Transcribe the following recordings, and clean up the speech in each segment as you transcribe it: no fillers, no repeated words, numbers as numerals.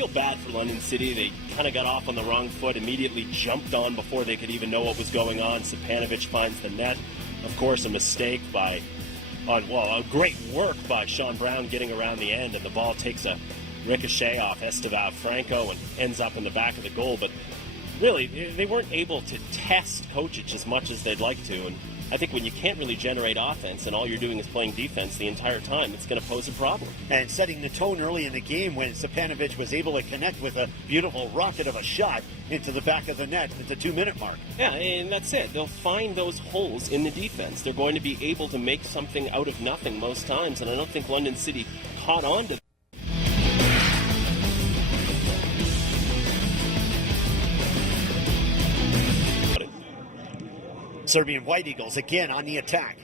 feel bad for London City. They kind of got off on the wrong foot, immediately jumped on before they could even know what was going on. Stepanovic finds the net. Of course, a mistake a great work by Sean Brown getting around the end, and the ball takes a ricochet off Estevao Franco and ends up in the back of the goal. But really, they weren't able to test Kocic as much as they'd like to, and I think when you can't really generate offense and all you're doing is playing defense the entire time, it's going to pose a problem. And setting the tone early in the game when Stepanovic was able to connect with a beautiful rocket of a shot into the back of the net at the 2-minute mark. Yeah, and that's it. They'll find those holes in the defense. They're going to be able to make something out of nothing most times, and I don't think London City caught on to that. Serbian White Eagles again on the attack.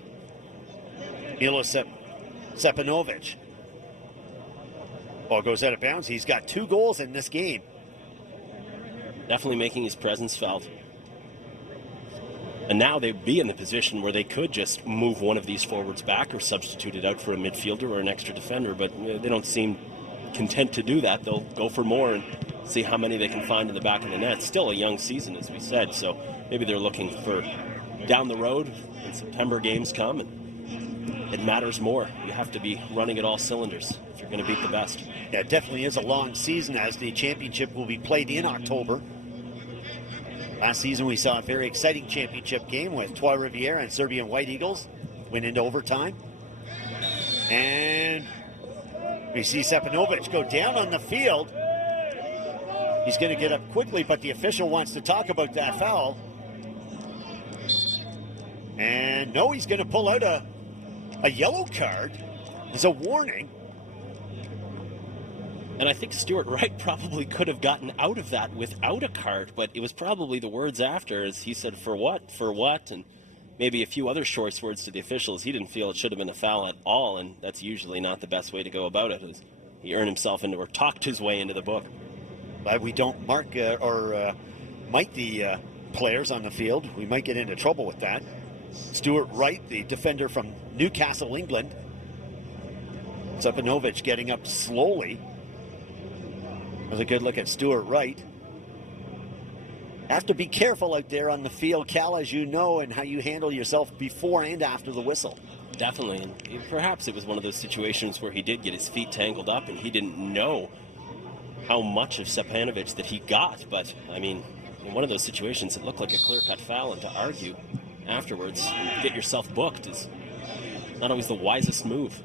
Milos Stepanovic. Ball goes out of bounds. He's got 2 goals in this game. Definitely making his presence felt. And now they'd be in the position where they could just move one of these forwards back or substitute it out for a midfielder or an extra defender, but they don't seem content to do that. They'll go for more and see how many they can find in the back of the net. Still a young season, as we said, so maybe they're looking for down the road when September games come, and it matters more. You have to be running at all cylinders if you're going to beat the best. Yeah, it definitely is a long season, as the championship will be played in October. Last season we saw a very exciting championship game with Trois Rivières and Serbian White Eagles went into overtime. And we see Stepanovic go down on the field. He's going to get up quickly, but the official wants to talk about that foul. And no, he's going to pull out a yellow card as a warning. And I think Stuart Wright probably could have gotten out of that without a card, but it was probably the words after, as he said, for what, and maybe a few other choice words to the officials. He didn't feel it should have been a foul at all, and that's usually not the best way to go about it. He earned himself into, or talked his way into the book. But we don't mark or mic the players on the field. We might get into trouble with that. Stuart Wright, the defender from Newcastle, England. Stepanovic getting up slowly. With a good look at Stuart Wright. Have to be careful out there on the field, Cal, as you know, and how you handle yourself before and after the whistle. Definitely, and perhaps it was one of those situations where he did get his feet tangled up and he didn't know how much of Stepanovic that he got. But, I mean, in one of those situations, it looked like a clear-cut foul, and to argue afterwards and get yourself booked is not always the wisest move.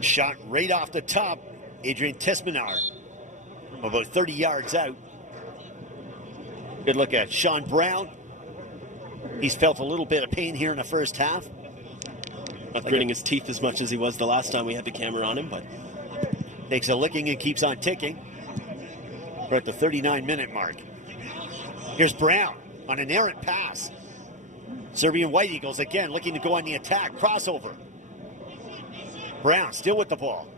Shot right off the top. Adrian Tismanar, about 30 yards out. Good look at Sean Brown. He's felt a little bit of pain here in the first half. Not gritting his teeth as much as he was the last time we had the camera on him, but takes a licking and keeps on ticking. We're at the 39-minute mark. Here's Brown on an errant pass. Serbian White Eagles again looking to go on the attack. Crossover. Brown still with the ball.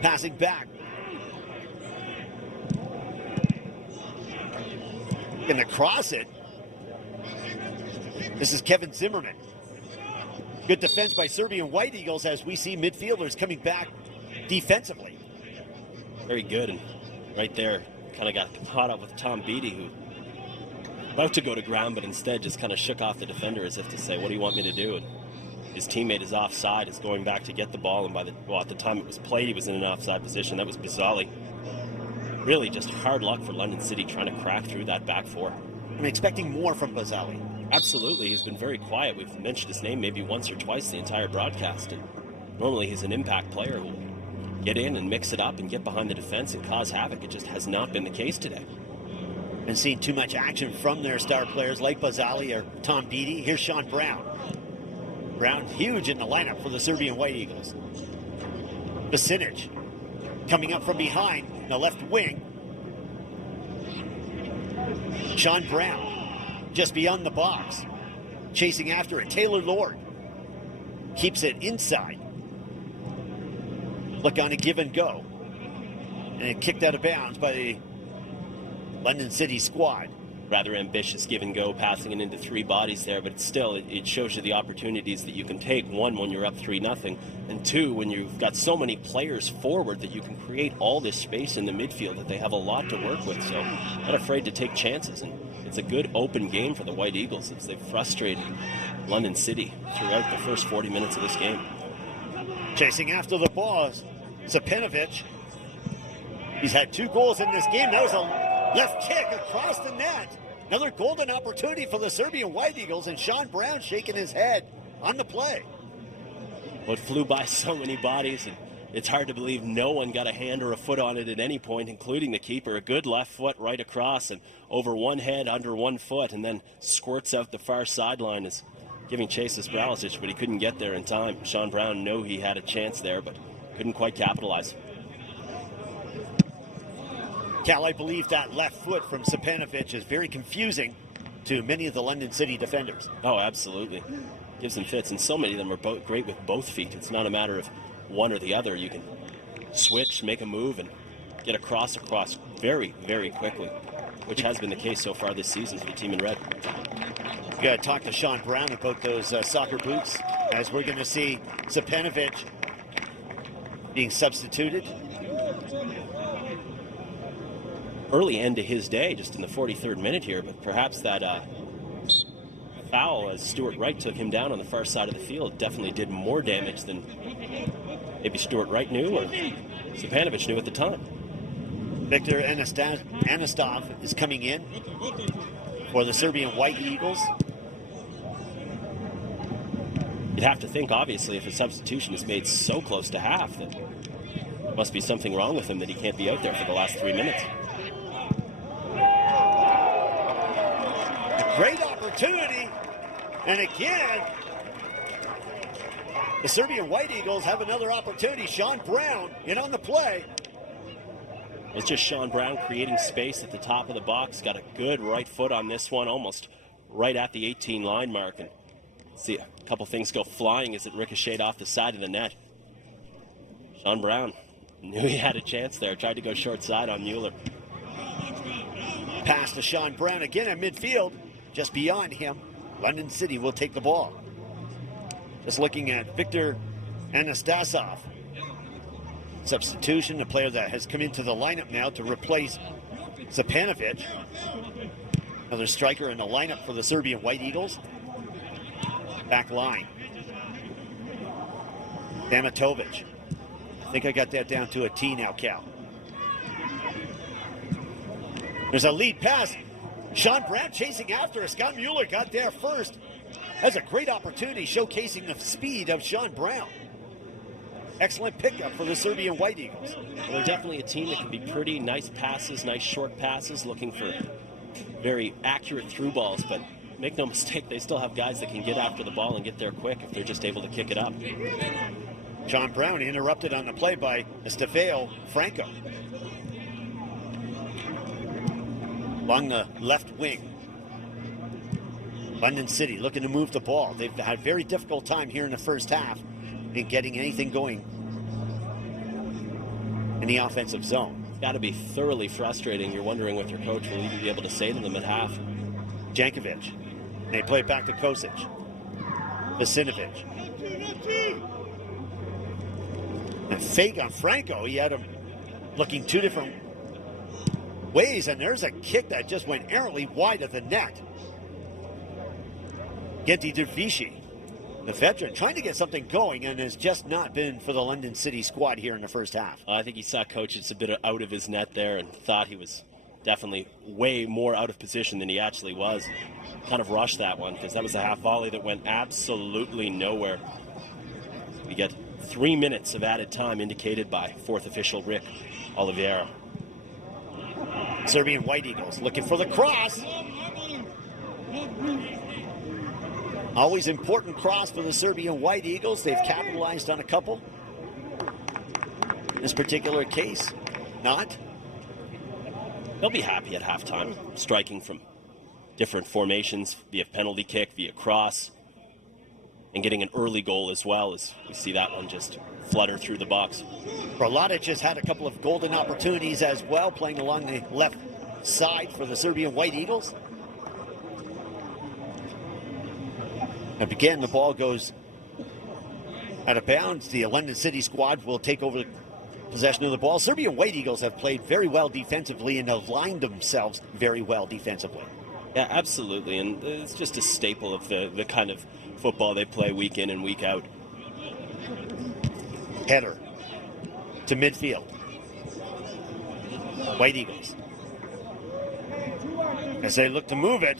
Passing back. Gonna cross it. This is Kevin Zimmerman. Good defense by Serbian White Eagles as we see midfielders coming back defensively. Very good, and right there kind of got caught up with Tom Beattie, who about to go to ground, but instead just kind of shook off the defender as if to say, what do you want me to do? And his teammate is offside, is going back to get the ball, and at the time it was played, he was in an offside position. That was Bizzali. Really just hard luck for London City trying to crack through that back four. I'm expecting more from Bizzali. Absolutely. He's been very quiet. We've mentioned his name maybe once or twice the entire broadcast. And normally he's an impact player who will get in and mix it up and get behind the defense and cause havoc. It just has not been the case today. And seeing too much action from their star players like Bizzali or Tom Beattie. Here's Sean Brown. Brown huge in the lineup for the Serbian White Eagles. Vasinic coming up from behind the left wing. Sean Brown just beyond the box. Chasing after it. Taylor Lord keeps it inside. Look on a give and go. And it kicked out of bounds by the London City squad. rather ambitious give and go, passing it into three bodies there, but still, it shows you the opportunities that you can take. One, when you're up 3-0, and two, when you've got so many players forward that you can create all this space in the midfield that they have a lot to work with. So, not afraid to take chances, and it's a good open game for the White Eagles as they've frustrated London City throughout the first 40 minutes of this game. Chasing after the ball, Sepanovic. He's had 2 goals in this game. That was a left kick across the net. Another golden opportunity for the Serbian White Eagles, and Sean Brown shaking his head on the play. Well, it flew by so many bodies, and it's hard to believe no one got a hand or a foot on it at any point, including the keeper. A good left foot right across and over one head, under 1 foot, and then squirts out the far sideline, is giving chase to Spralisic, but he couldn't get there in time. Sean Brown knew he had a chance there, but couldn't quite capitalize. Cal, I believe that left foot from Sepanovic is very confusing to many of the London City defenders. Oh, absolutely. Gives them fits, and so many of them are both great with both feet. It's not a matter of one or the other. You can switch, make a move, and get across very, very quickly, which has been the case so far this season for the team in red. We got to talk to Sean Brown about those soccer boots, as we're going to see Sepanovic being substituted. Early end to his day, just in the 43rd minute here, but perhaps that foul as Stuart Wright took him down on the far side of the field definitely did more damage than maybe Stuart Wright knew or Sepanovic knew at the time. Victor Anastov is coming in for the Serbian White Eagles. You'd have to think, obviously, if a substitution is made so close to half, that there must be something wrong with him that he can't be out there for the last 3 minutes. Great opportunity, and again, the Serbian White Eagles have another opportunity. Sean Brown in on the play. It's just Sean Brown creating space at the top of the box. Got a good right foot on this one, almost right at the 18 line mark, and see a couple things go flying as it ricocheted off the side of the net. Sean Brown knew he had a chance there, tried to go short side on Mueller. Pass to Sean Brown again at midfield. Just beyond him, London City will take the ball. Just looking at Victor Anastasov. Substitution, a player that has come into the lineup now to replace Sepanovic. Another striker in the lineup for the Serbian White Eagles. Back line. Damatovic. I think I got that down to a T now, Cal. There's a lead pass. Sean Brown chasing after. Scott Mueller got there first. That's a great opportunity showcasing the speed of Sean Brown. Excellent pickup for the Serbian White Eagles. Well, they're definitely a team that can be pretty nice passes, nice short passes, looking for very accurate through balls, but make no mistake, they still have guys that can get after the ball and get there quick if they're just able to kick it up. Sean Brown interrupted on the play by Estefeo Franco. Along the left wing. London City looking to move the ball. They've had a very difficult time here in the first half in getting anything going in the offensive zone. It's got to be thoroughly frustrating. You're wondering what your coach will even be able to say to them at half. Jankovic. They play it back to Kosic. Vasinovic. And fake on Franco. He had him looking 2 different ways, and there's a kick that just went errantly wide of the net. Genti Dervishi, the veteran, trying to get something going, and has just not been for the London City squad here in the first half. I think he saw Coach just a bit out of his net there and thought he was definitely way more out of position than he actually was. Kind of rushed that one because that was a half volley that went absolutely nowhere. We get 3 minutes of added time indicated by fourth official Rick Oliveira. Serbian White Eagles looking for the cross. Always important cross for the Serbian White Eagles. They've capitalized on a couple. In this particular case, not. They'll be happy at halftime, striking from different formations via penalty kick, via cross, and getting an early goal as well, as we see that one just flutter through the box. Brladic has had a couple of golden opportunities as well, playing along the left side for the Serbian White Eagles. And again, the ball goes out of bounds. The London City squad will take over possession of the ball. Serbian White Eagles have played very well defensively and have lined themselves very well defensively. Yeah, absolutely. And it's just a staple of the kind of football they play week in and week out. Header to midfield. White Eagles, as they look to move it.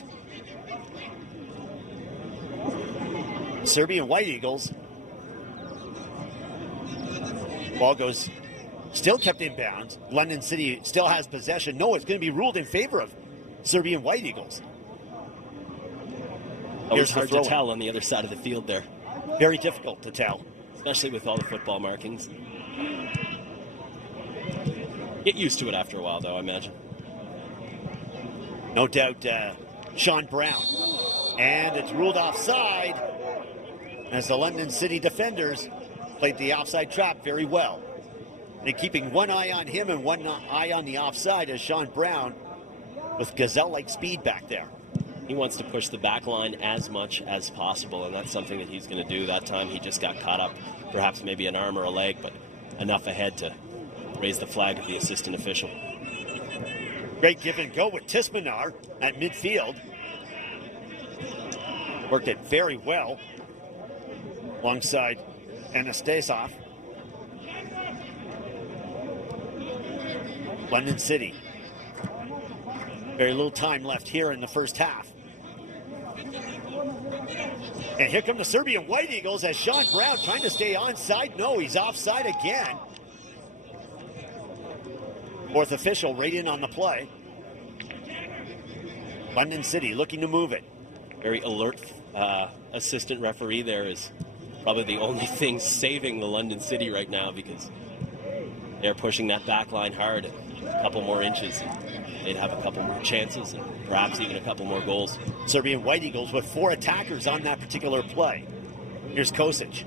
Serbian White Eagles. Ball goes, still kept in bounds. London City still has possession. No, it's going to be ruled in favor of Serbian White Eagles. Always hard to tell on the other side of the field there. Very difficult to tell. Especially with all the football markings. Get used to it after a while, though, I imagine. No doubt, Sean Brown. And it's ruled offside as the London City defenders played the offside trap very well. And keeping one eye on him and one eye on the offside as Sean Brown with gazelle-like speed back there. He wants to push the back line as much as possible, and that's something that he's going to do. That time he just got caught up, perhaps maybe an arm or a leg, but enough ahead to raise the flag of the assistant official. Great give and go with Tismanar at midfield. Worked it very well alongside Anastasov. London City. Very little time left here in the first half. And here come the Serbian White Eagles as Sean Brown trying to stay onside. No, he's offside again. Fourth official right in on the play. London City looking to move it. Very alert assistant referee there is probably the only thing saving the London City right now, because they're pushing that back line hard. A couple more inches and they'd have a couple more chances and perhaps even a couple more goals. Serbian White Eagles with 4 attackers on that particular play. Here's Kosic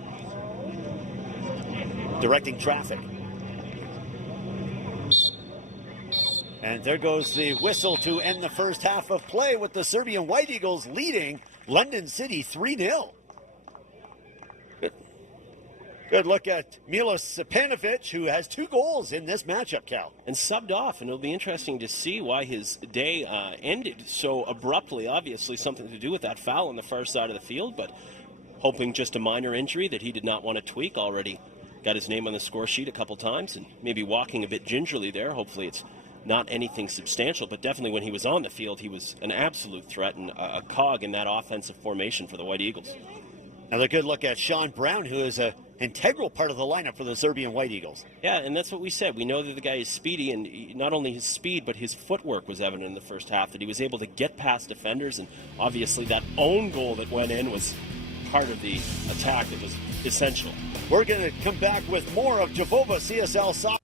directing traffic. And there goes the whistle to end the first half of play with the Serbian White Eagles leading London City 3-0. Good look at Milos Stepanovic, who has 2 goals in this matchup, Cal. And subbed off, and it'll be interesting to see why his day ended so abruptly. Obviously something to do with that foul on the far side of the field, but hoping just a minor injury that he did not want to tweak. Already got his name on the score sheet a couple times and maybe walking a bit gingerly there. Hopefully it's not anything substantial, but definitely when he was on the field, he was an absolute threat and a cog in that offensive formation for the White Eagles. Another good look at Sean Brown, who is an integral part of the lineup for the Serbian White Eagles. Yeah, and that's what we said. We know that the guy is speedy, and not only his speed, but his footwork was evident in the first half, that he was able to get past defenders, and obviously that own goal that went in was part of the attack that was essential. We're going to come back with more of Jovova CSL Soccer.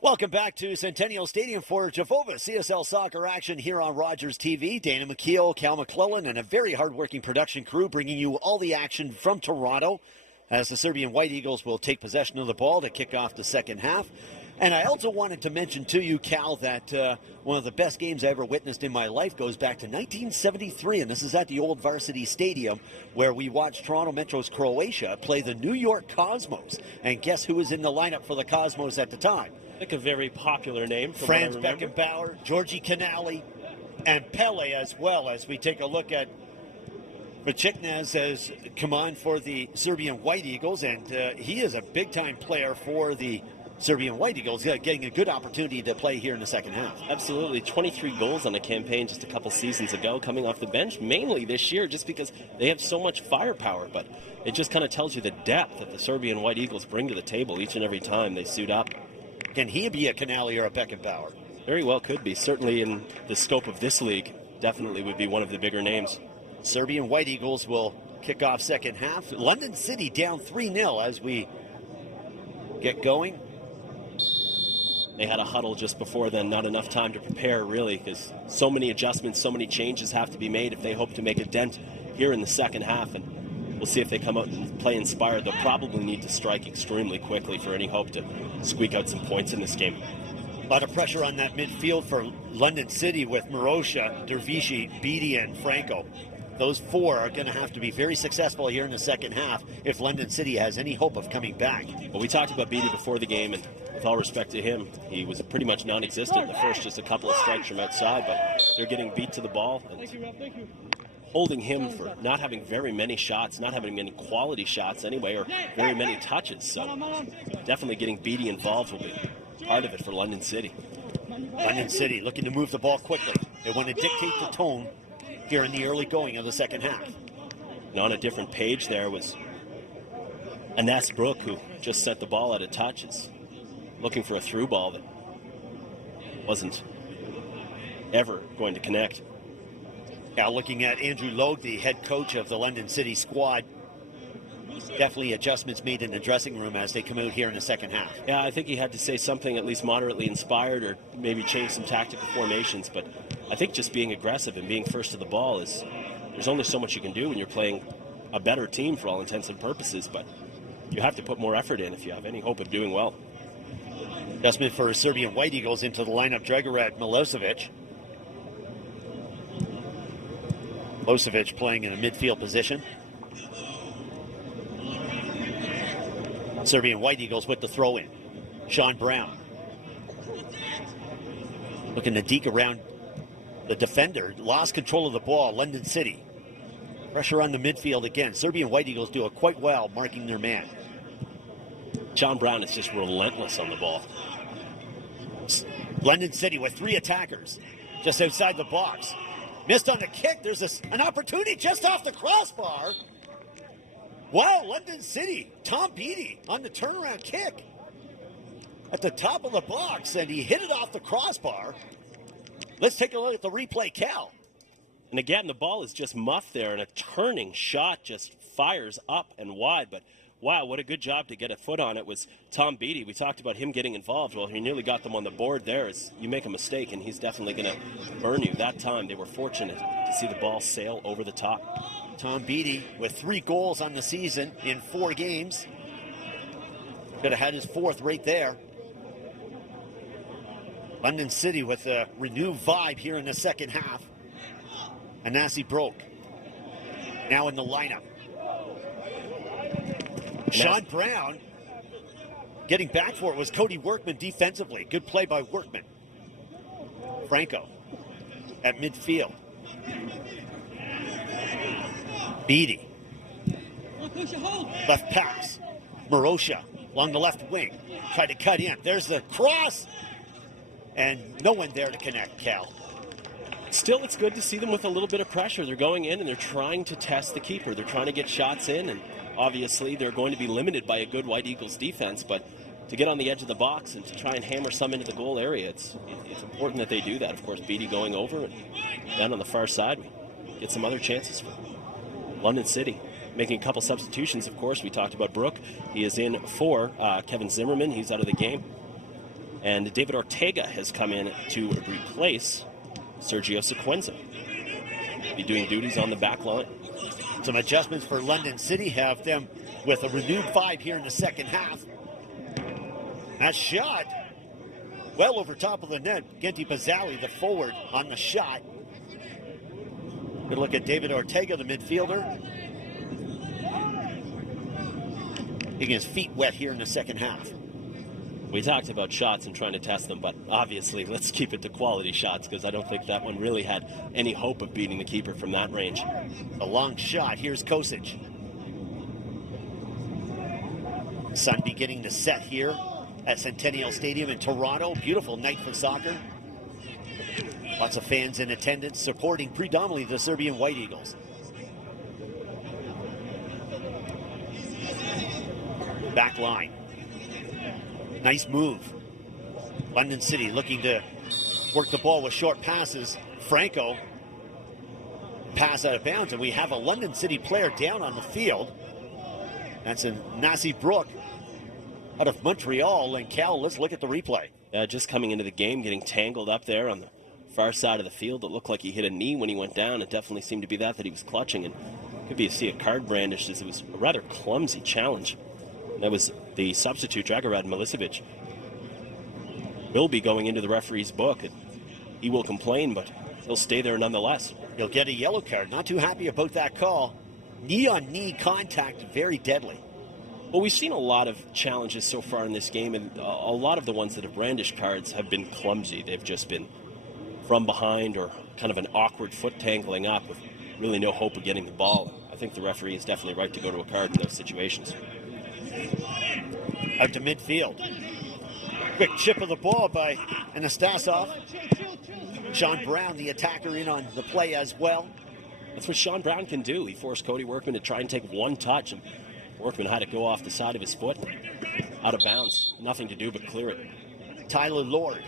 Welcome back to Centennial Stadium for Jovova CSL Soccer action here on Rogers TV. Dana McKeel, Cal McClellan, and a very hard-working production crew bringing you all the action from Toronto as the Serbian White Eagles will take possession of the ball to kick off the second half. And I also wanted to mention to you, Cal, that one of the best games I ever witnessed in my life goes back to 1973, and this is at the old Varsity Stadium, where we watched Toronto Metro's Croatia play the New York Cosmos. And guess who was in the lineup for the Cosmos at the time? Like a very popular name. Franz Beckenbauer, Georgie Canali, and Pele as well, as we take a look at Machiknaz has come on for the Serbian White Eagles, and he is a big-time player for the Serbian White Eagles, getting a good opportunity to play here in the second half. Absolutely. 23 goals on a campaign just a couple seasons ago, coming off the bench, mainly this year, just because they have so much firepower. But it just kind of tells you the depth that the Serbian White Eagles bring to the table each and every time they suit up. Can he be a Canali or a Beckenbauer? Very well could be. Certainly in the scope of this league, definitely would be one of the bigger names. Serbian White Eagles will kick off second half. London City down 3-0 as we get going. They had a huddle just before then, not enough time to prepare, really, because so many adjustments, so many changes have to be made if they hope to make a dent here in the second half. And we'll see if they come out and play inspired. They'll probably need to strike extremely quickly for any hope to squeak out some points in this game. A lot of pressure on that midfield for London City with Marosha, Dervishi, Beattie, and Franco. Those four are going to have to be very successful here in the second half if London City has any hope of coming back. Well, we talked about Beattie before the game, and with all respect to him, he was pretty much non-existent. The first, just a couple of strikes from outside, but they're getting beat to the ball and holding him for not having very many shots, not having many quality shots anyway, or very many touches. So definitely getting Beattie involved will be part of it for London City. London City looking to move the ball quickly. They want to dictate the tone here in the early going of the second half. And on a different page there was Anas Brook, who just sent the ball out of touch, is looking for a through ball that wasn't ever going to connect. Now looking at Andrew Logue, the head coach of the London City squad. Definitely adjustments made in the dressing room as they come out here in the second half. Yeah, I think he had to say something at least moderately inspired, or maybe change some tactical formations. But I think just being aggressive and being first to the ball is, there's only so much you can do when you're playing a better team for all intents and purposes. But you have to put more effort in if you have any hope of doing well. Adjustment for Serbian White Eagles into the lineup, Dragorat Milosevic. Milosevic playing in a midfield position. Serbian White Eagles with the throw in. Sean Brown looking to deke around the defender. Lost control of the ball. London City. Pressure on the midfield again. Serbian White Eagles do it quite well marking their man. Sean Brown is just relentless on the ball. London City with three attackers just outside the box. Missed on the kick. There's an opportunity just off the crossbar. Wow, London City, Tom Beattie on the turnaround kick at the top of the box, and he hit it off the crossbar. Let's take a look at the replay, Cal. And again, the ball is just muffed there, and a turning shot just fires up and wide. But wow, what a good job to get a foot on it was Tom Beattie. We talked about him getting involved. Well, he nearly got them on the board there. As you make a mistake, and he's definitely going to burn you. That time, they were fortunate to see the ball sail over the top. Tom Beattie with 3 goals on the season in 4 games. Could have had his 4th right there. London City with a renewed vibe here in the second half. Anasi Broke now in the lineup. Sean Brown getting back for it was Cody Workman defensively. Good play by Workman. Franco at midfield. Beattie. Left pass. Marosha along the left wing. Tried to cut in. There's the cross. And no one there to connect, Cal. Still, it's good to see them with a little bit of pressure. They're going in and they're trying to test the keeper. They're trying to get shots in, and obviously they're going to be limited by a good White Eagles defense, but to get on the edge of the box and to try and hammer some into the goal area, it's important that they do that. Of course, Beattie going over, and then on the far side, we get some other chances for London City. Making a couple substitutions, of course. We talked about Brook. He is in for Kevin Zimmerman. He's out of the game. And David Ortega has come in to replace Sergio Sequenza. Be doing duties on the back line. Some adjustments for London City have them with a renewed vibe here in the second half. That shot well over top of the net. Genti Bazali, the forward, on the shot. Good look at David Ortega, the midfielder. Getting his feet wet here in the second half. We talked about shots and trying to test them, but obviously let's keep it to quality shots, because I don't think that one really had any hope of beating the keeper from that range. A long shot. Here's Kosic. Sun beginning to set here at Centennial Stadium in Toronto. Beautiful night for soccer. Lots of fans in attendance supporting predominantly the Serbian White Eagles. Back line. Nice move. London City looking to work the ball with short passes. Franco pass out of bounds, and we have a London City player down on the field. That's a Nasi Brook out of Montreal. And Cal, let's look at the replay. Just coming into the game, getting tangled up there on the far side of the field. It looked like he hit a knee when he went down. It definitely seemed to be that he was clutching, and could be see a card brandished as it was a rather clumsy challenge. That was the substitute, Dragarad Milicevic. Will be going into the referee's book. He will complain, but he'll stay there nonetheless. He'll get a yellow card. Not too happy about that call. Knee-on-knee contact, very deadly. Well, we've seen a lot of challenges so far in this game, and a lot of the ones that have brandished cards have been clumsy. They've just been from behind or kind of an awkward foot tangling up with really no hope of getting the ball. I think the referee is definitely right to go to a card in those situations. Out to midfield. Quick chip of the ball by Anastasov. Sean Brown, the attacker, in on the play as well. That's what Sean Brown can do. He forced Cody Workman to try and take one touch, and Workman had it go off the side of his foot, out of bounds. Nothing to do but clear it. Tyler Lord,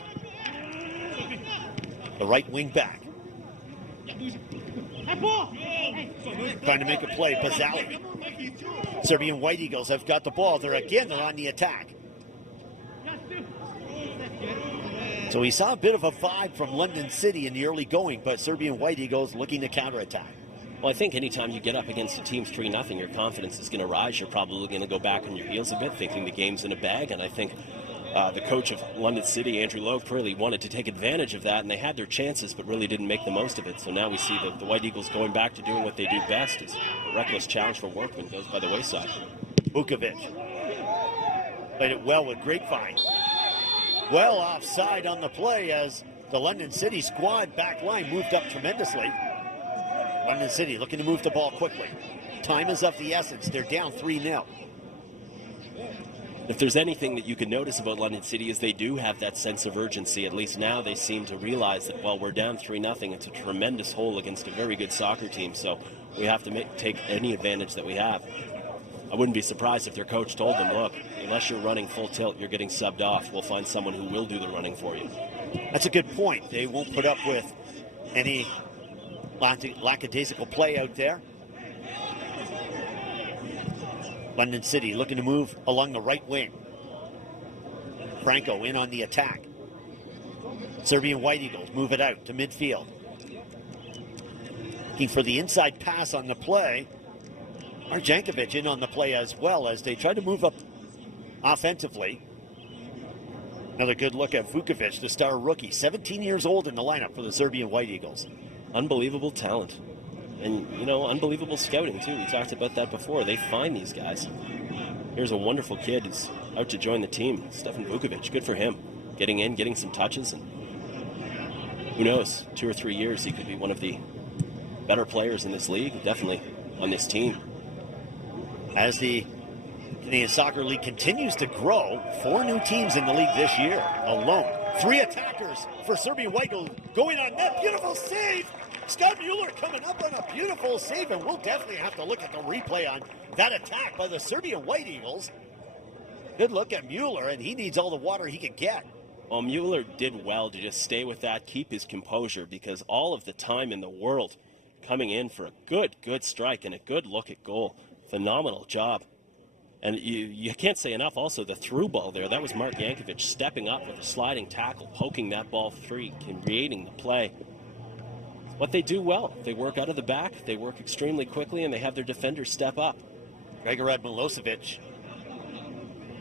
the right wing back. Trying to make a play, Bazali. Serbian White Eagles have got the ball. They're on the attack. So we saw a bit of a vibe from London City in the early going, but Serbian White Eagles looking to counterattack. Well, I think anytime you get up against a team 3-0, your confidence is going to rise. You're probably going to go back on your heels a bit, thinking the game's in a bag. And I think the coach of London City, Andrew Lowe, really wanted to take advantage of that, and they had their chances, but really didn't make the most of it. So now we see the White Eagles going back to doing what they do best. As a reckless challenge for Workman goes by the wayside. Vukovic played it well with Grapevine. Well offside on the play as the London City squad back line moved up tremendously. London City looking to move the ball quickly. Time is of the essence. They're down 3-0. If there's anything that you can notice about London City is they do have that sense of urgency. At least now they seem to realize that while we're down 3-0, it's a tremendous hole against a very good soccer team. So we have to take any advantage that we have. I wouldn't be surprised if their coach told them, look, unless you're running full tilt, you're getting subbed off. We'll find someone who will do the running for you. That's a good point. They won't put up with any lackadaisical play out there. London City looking to move along the right wing. Franco in on the attack. Serbian White Eagles move it out to midfield. Looking for the inside pass on the play. Marjankovic in on the play as well as they try to move up offensively. Another good look at Vukovic, the star rookie, 17 years old in the lineup for the Serbian White Eagles. Unbelievable talent. And, unbelievable scouting, too. We talked about that before. They find these guys. Here's a wonderful kid who's out to join the team, Stefan Vukovic. Good for him. Getting in, getting some touches, and who knows, 2 or 3 years he could be one of the better players in this league, definitely on this team. As the Canadian Soccer League continues to grow, 4 new teams in the league this year alone. 3 attackers for Serbian White Eagles going on net. Beautiful save. Scott Mueller coming up on a beautiful save, and we'll definitely have to look at the replay on that attack by the Serbian White Eagles. Good look at Mueller, and he needs all the water he can get. Well, Mueller did well to just stay with that, keep his composure, because all of the time in the world coming in for a good strike and a good look at goal. Phenomenal job. And you can't say enough also the through ball there. That was Mark Yankovic stepping up with a sliding tackle, poking that ball free, creating the play. What they do well, they work out of the back, they work extremely quickly, and they have their defenders step up. Dragarad Milosevic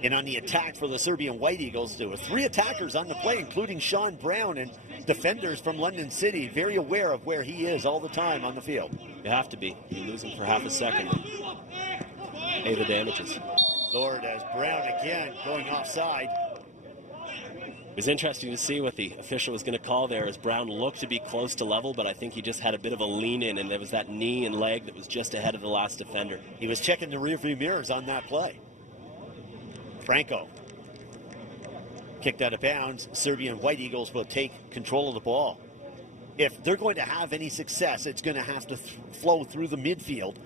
in on the attack for the Serbian White Eagles. There were 3 attackers on the play, including Sean Brown, and defenders from London City very aware of where he is all the time on the field. You have to be. You lose him for half a second. Pay the damages. Lord, as Brown again going offside. It was interesting to see what the official was going to call there as Brown looked to be close to level, but I think he just had a bit of a lean in, and there was that knee and leg that was just ahead of the last defender. He was checking the rearview mirrors on that play. Franco kicked out of bounds. Serbian White Eagles will take control of the ball. If they're going to have any success, it's going to have to flow through the midfield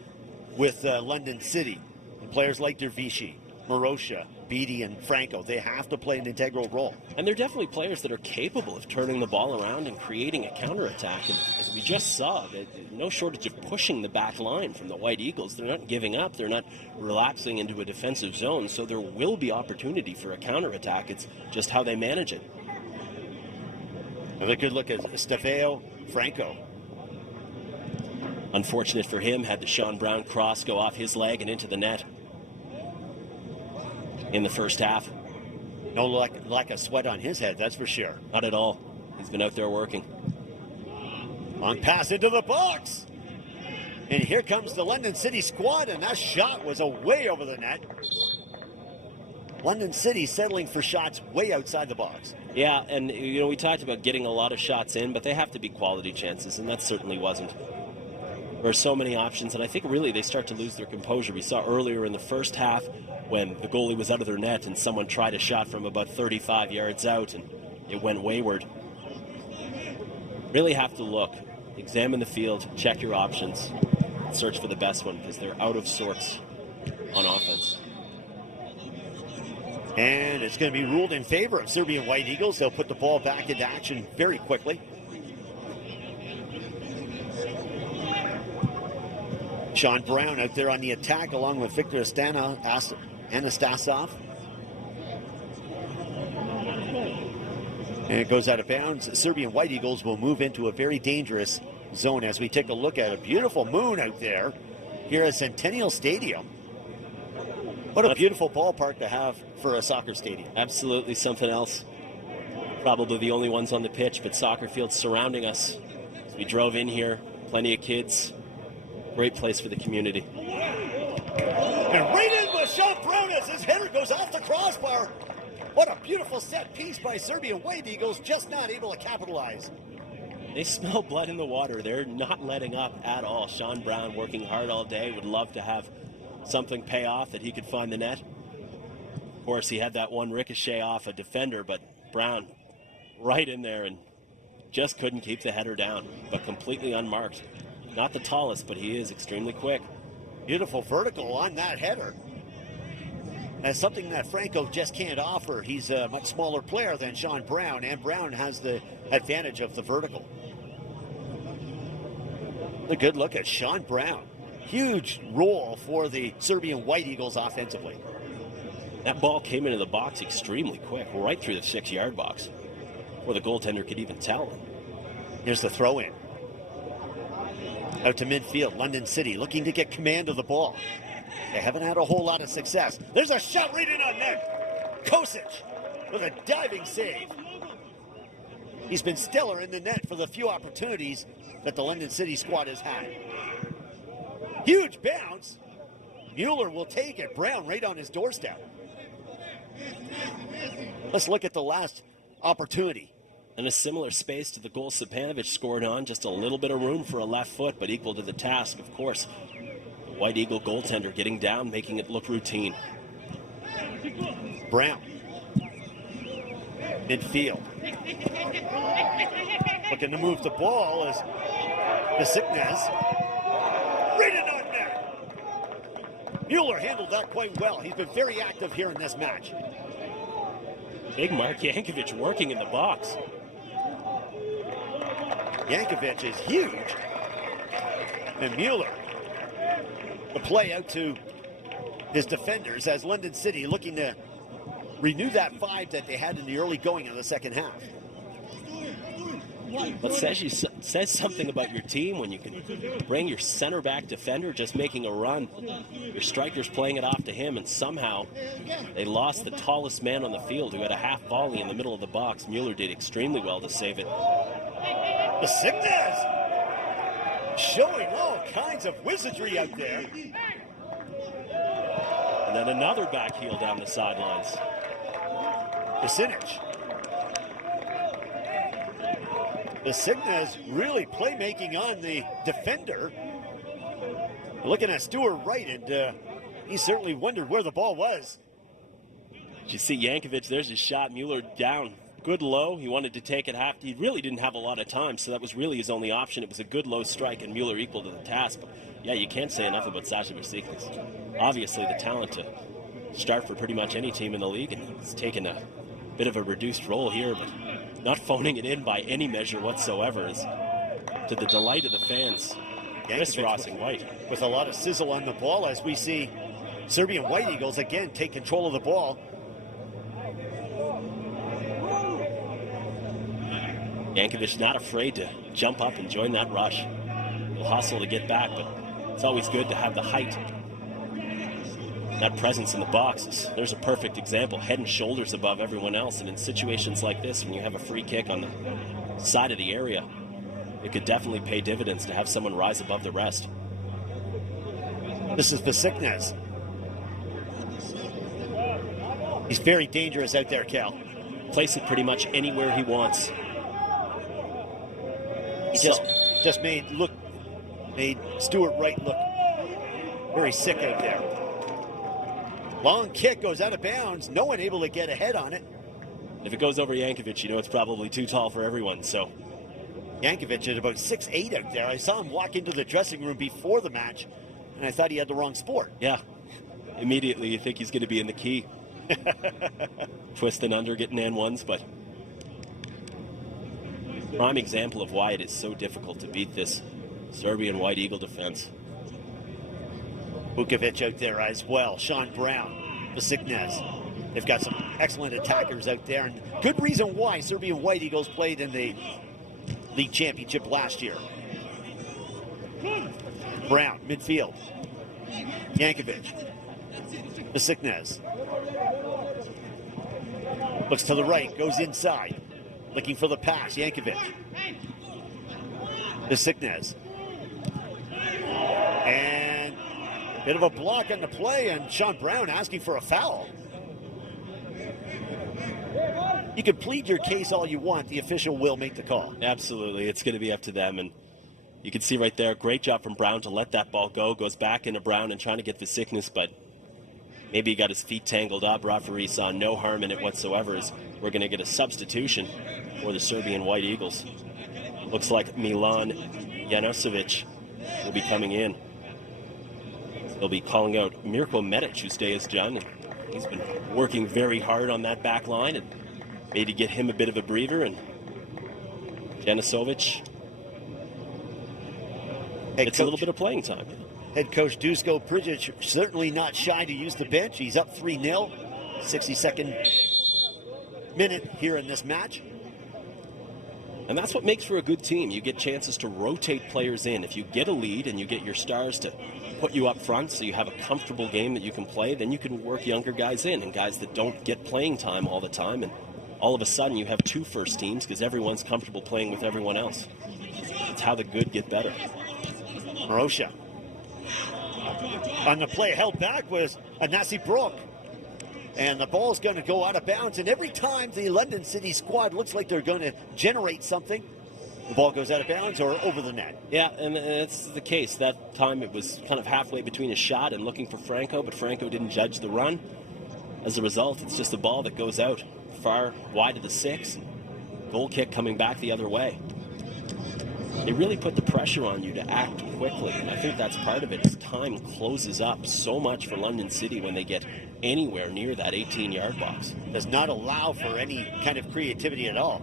with London City. And players like Dervishi, Marosha, Beattie, and Franco, they have to play an integral role. And they're definitely players that are capable of turning the ball around and creating a counterattack. And as we just saw, no shortage of pushing the back line from the White Eagles. They're not giving up. They're not relapsing into a defensive zone. So there will be opportunity for a counterattack. It's just how they manage it. Another good look at Stefano Franco. Unfortunate for him, had the Sean Brown cross go off his leg and into the net in the first half. No lack of sweat on his head, that's for sure. Not at all. He's been out there working. Long pass into the box. And here comes the London City squad, and that shot was away over the net. London City settling for shots way outside the box. Yeah, and we talked about getting a lot of shots in, but they have to be quality chances, and that certainly wasn't. There are so many options, and I think really they start to lose their composure. We saw earlier in the first half when the goalie was out of their net and someone tried a shot from about 35 yards out, and it went wayward. Really have to look, examine the field, check your options, search for the best one, because they're out of sorts on offense. And it's going to be ruled in favor of Serbian White Eagles. They'll put the ball back into action very quickly. Sean Brown out there on the attack along with Victor Anastasov. And it goes out of bounds. Serbian White Eagles will move into a very dangerous zone as we take a look at a beautiful moon out there here at Centennial Stadium. What a beautiful ballpark to have for a soccer stadium. Absolutely something else. Probably the only ones on the pitch, but soccer fields surrounding us. As we drove in here, plenty of kids. Great place for the community. And right in with Sean Brown as his header goes off the crossbar. What a beautiful set piece by Serbian White Eagles, just not able to capitalize. They smell blood in the water. They're not letting up at all. Sean Brown working hard all day, would love to have something pay off that he could find the net. Of course, he had that one ricochet off a defender, but Brown right in there and just couldn't keep the header down, but completely unmarked. Not the tallest, but he is extremely quick. Beautiful vertical on that header. That's something that Franco just can't offer. He's a much smaller player than Sean Brown, and Brown has the advantage of the vertical. A good look at Sean Brown. Huge role for the Serbian White Eagles offensively. That ball came into the box extremely quick, right through the 6-yard box, before the goaltender could even tell. Here's the throw-in. Out to midfield, London City looking to get command of the ball. They haven't had a whole lot of success. There's a shot right in on net. Kosic with a diving save. He's been stellar in the net for the few opportunities that the London City squad has had. Huge bounce. Mueller will take it. Brown right on his doorstep. Let's look at the last opportunity. In a similar space to the goal Stefanovic scored on, just a little bit of room for a left foot, but equal to the task, of course. The White Eagle goaltender getting down, making it look routine. Brown. Midfield. Looking to move the ball as Besiktas. Right in on net. Mueller handled that quite well. He's been very active here in this match. Big Mark Yankovic working in the box. Yankovic is huge. And Mueller, the play out to his defenders as London City looking to renew that 5 that they had in the early going of the second half. But says something about your team when you can bring your center back defender just making a run. Your striker's playing it off to him, and somehow they lost the tallest man on the field who had a half volley in the middle of the box. Mueller did extremely well to save it. Besiktas showing all kinds of wizardry out there. And then another back heel down the sidelines. Besiktas really playmaking on the defender. Looking at Stuart Wright, and he certainly wondered where the ball was. Did you see Yankovic? There's his shot. Mueller down. Good low. He wanted to take it half. He really didn't have a lot of time, so that was really his only option. It was a good low strike, and Mueller equal to the task. But yeah, you can't say enough about Sasha Besiktas. Obviously, the talent to start for pretty much any team in the league, and he's taken a bit of a reduced role here, but not phoning it in by any measure whatsoever, is to the delight of the fans. Chris Rossing White with a lot of sizzle on the ball as we see Serbian White Eagles again take control of the ball. Yankovic not afraid to jump up and join that rush. He'll hustle to get back, but it's always good to have the height. That presence in the box. There's a perfect example, head and shoulders above everyone else. And in situations like this, when you have a free kick on the side of the area, it could definitely pay dividends to have someone rise above the rest. This is Vasiknes. He's very dangerous out there, Cal. Place it pretty much anywhere he wants. He just made Stuart Wright look very sick out there. Long kick goes out of bounds. No one able to get ahead on it. If it goes over Yankovic, you know it's probably too tall for everyone. So Yankovic at about 6'8" out there. I saw him walk into the dressing room before the match, and I thought he had the wrong sport. Yeah. Immediately you think he's going to be in the key. Twisting under, getting N1s, but prime example of why it is so difficult to beat this Serbian White Eagle defense. Vukovic out there as well. Sean Brown, Vasiknes. They've got some excellent attackers out there, and good reason why Serbian White Eagles played in the league championship last year. Brown, midfield. Yankovic. Vasiknes. Looks to the right, goes inside. Looking for the pass, Yankovic. Vasiknes. And a bit of a block on the play, and Sean Brown asking for a foul. You can plead your case all you want. The official will make the call. Absolutely. It's going to be up to them. And you can see right there, great job from Brown to let that ball go. Goes back into Brown and trying to get the sickness, but maybe he got his feet tangled up. Referee saw no harm in it whatsoever, as we're going to get a substitution for the Serbian White Eagles. Looks like Milan Janosevic will be coming in. They'll be calling out Mirko Medic, whose day is done. He's been working very hard on that back line, and maybe get him a bit of a breather. And Janosevic gets a little bit of playing time. Head coach Dusko Prijic certainly not shy to use the bench. He's up 3-0, 62nd minute here in this match. And that's what makes for a good team. You get chances to rotate players in. If you get a lead and you get your stars to put you up front so you have a comfortable game that you can play, then you can work younger guys in and guys that don't get playing time all the time. And all of a sudden you have two first teams because everyone's comfortable playing with everyone else. It's how the good get better. Marosha. On the play, held back was Anasi Brook. And the ball's going to go out of bounds. And every time the London City squad looks like they're going to generate something, the ball goes out of bounds or over the net. Yeah, and that's the case. That time it was kind of halfway between a shot and looking for Franco, but Franco didn't judge the run. As a result, it's just a ball that goes out far wide of the 6. Goal kick coming back the other way. They really put the pressure on you to act quickly, and I think that's part of it, is time closes up so much for London City when they get anywhere near that 18-yard box. Does not allow for any kind of creativity at all.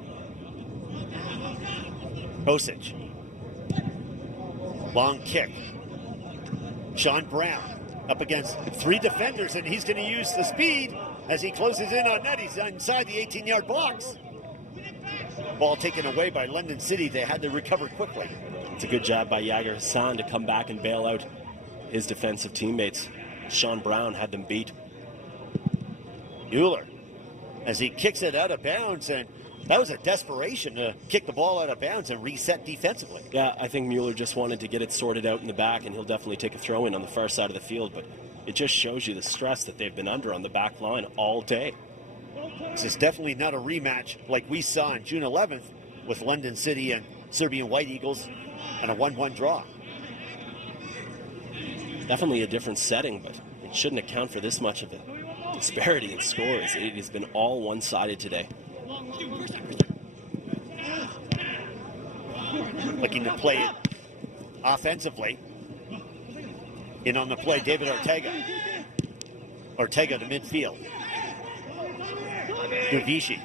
Kosic. Long kick. Sean Brown up against 3 defenders, and he's going to use the speed as he closes in on net. He's inside the 18-yard box. Ball taken away by London City. They had to recover quickly. It's a good job by Yager Hassan to come back and bail out his defensive teammates. Sean Brown had them beat. Mueller, as he kicks it out of bounds, and that was a desperation to kick the ball out of bounds and reset defensively. Yeah, I think Mueller just wanted to get it sorted out in the back, and he'll definitely take a throw in on the far side of the field, but it just shows you the stress that they've been under on the back line all day. This is definitely not a rematch like we saw on June 11th with London City and Serbian White Eagles and a 1-1 draw. Definitely a different setting, but it shouldn't account for this much of a disparity in scores. It has been all one-sided today. Looking to play it offensively. In on the play, David Ortega. Ortega to midfield. Duvici.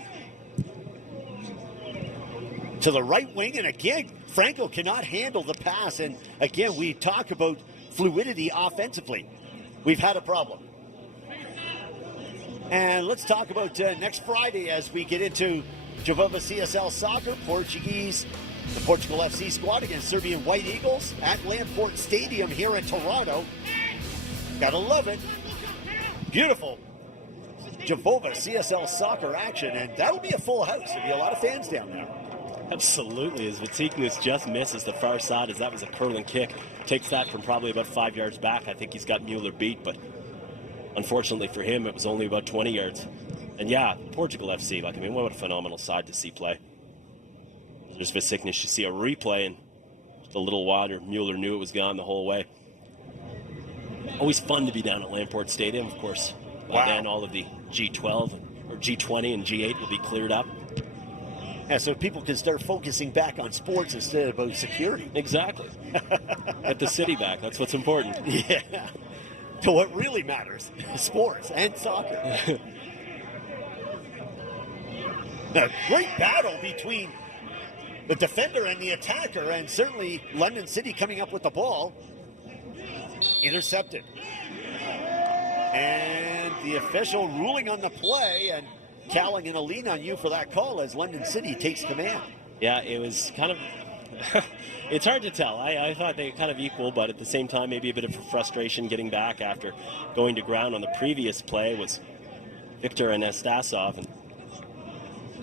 To the right wing, and again, Franco cannot handle the pass. And again, we talk about fluidity offensively. We've had a problem. And let's talk about next Friday as we get into Jovova CSL Soccer, Portuguese, the Portugal FC squad against Serbian White Eagles at Lamport Stadium here in Toronto. Gotta love it. Beautiful Jovova CSL Soccer action, and that'll be a full house. There'll be a lot of fans down there. Absolutely, as Vatikanus just misses the far side, as that was a curling kick. Takes that from probably about 5 yards back. I think he's got Mueller beat, but unfortunately for him, it was only about 20 yards. And yeah, Portugal FC, what a phenomenal side to see play. There's Vatikanus. You see a replay, and just a little wider. Mueller knew it was gone the whole way. Always fun to be down at Lamport Stadium, of course. By then, all of the G12 or G20 and G8 will be cleared up. Yeah, so people can start focusing back on sports instead of about security. Exactly. Get the city back. That's what's important. Yeah. To what really matters, sports and soccer. A great battle between the defender and the attacker, and certainly London City coming up with the ball. Intercepted. And the official ruling on the play, and Cal, I'm going to lean on you for that call as London City takes command. Yeah, it was kind of... it's hard to tell. I thought they were kind of equal, but at the same time, maybe a bit of frustration getting back after going to ground on the previous play was Victor Anastasov and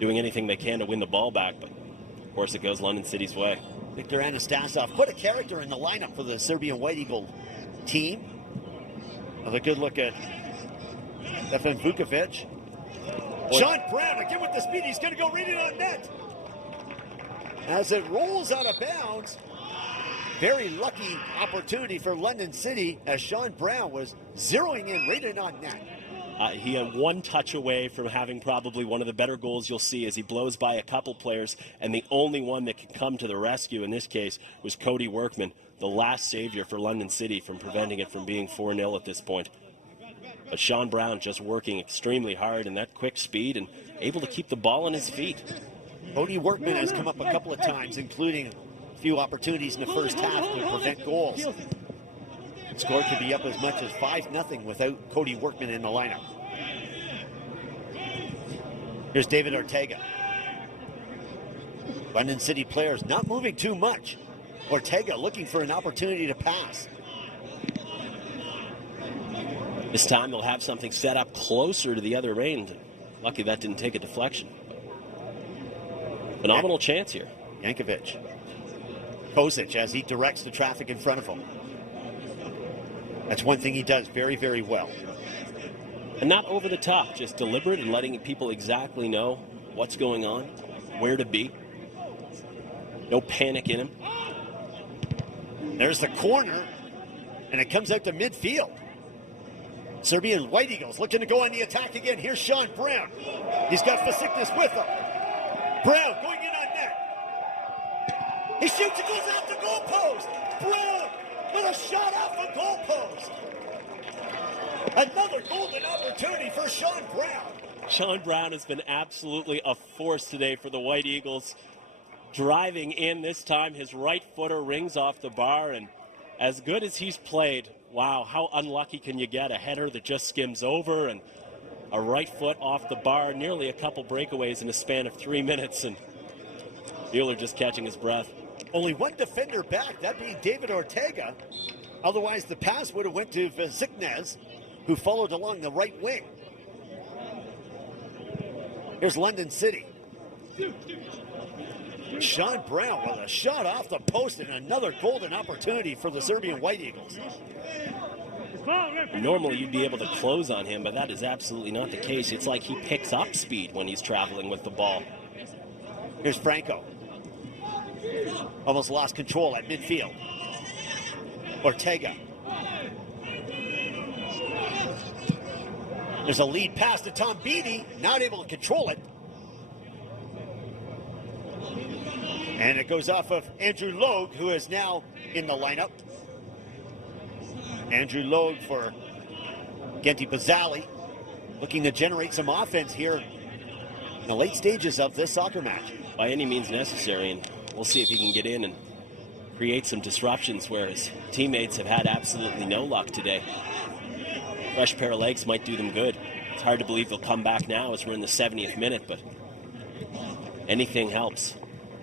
doing anything they can to win the ball back, but of course it goes London City's way. Victor Anastasov, quite a character in the lineup for the Serbian White Eagle team. Another good look at Stefan Vukovic. Sean Brown, again with the speed, he's going to go read it on net. As it rolls out of bounds, very lucky opportunity for London City as Sean Brown was zeroing in right in on net. He had one touch away from having probably one of the better goals you'll see as he blows by a couple players, and the only one that could come to the rescue in this case was Cody Workman, the last savior for London City from preventing it from being 4-0 at this point. But Sean Brown just working extremely hard in that quick speed and able to keep the ball on his feet. Cody Workman has come up a couple of times, including a few opportunities in the first half to prevent goals. The score could be up as much as 5-0 without Cody Workman in the lineup. Here's David Ortega. London City players not moving too much. Ortega looking for an opportunity to pass. This time they'll have something set up closer to the other end. Lucky that didn't take a deflection. Phenomenal chance here. Yankovic. Kozic as he directs the traffic in front of him. That's one thing he does very, very well. And not over the top, just deliberate and letting people exactly know what's going on, where to be. No panic in him. There's the corner, and it comes out to midfield. Serbian White Eagles looking to go on the attack again. Here's Sean Brown. He's got Vasikas with him. Brown going in on net. He shoots, it goes off the goalpost. Brown with a shot off the goalpost. Another golden opportunity for Sean Brown. Sean Brown has been absolutely a force today for the White Eagles. Driving in this time, his right footer rings off the bar, and as good as he's played, wow, how unlucky can you get? A header that just skims over and a right foot off the bar, nearly a couple breakaways in a span of 3 minutes, and Mueller just catching his breath. Only one defender back, that being David Ortega. Otherwise, the pass would have went to Vasikas, who followed along the right wing. Here's London City. Sean Brown with a shot off the post and another golden opportunity for the Serbian White Eagles. Normally you'd be able to close on him, but that is absolutely not the case. It's like he picks up speed when he's traveling with the ball. Here's Franco. Almost lost control at midfield. Ortega. There's a lead pass to Tom Beattie, not able to control it. And it goes off of Andrew Logue, who is now in the lineup. Andrew Logue for Genti Bazzali, looking to generate some offense here in the late stages of this soccer match. By any means necessary, and we'll see if he can get in and create some disruptions where his teammates have had absolutely no luck today. Fresh pair of legs might do them good. It's hard to believe they'll come back now as we're in the 70th minute, but anything helps.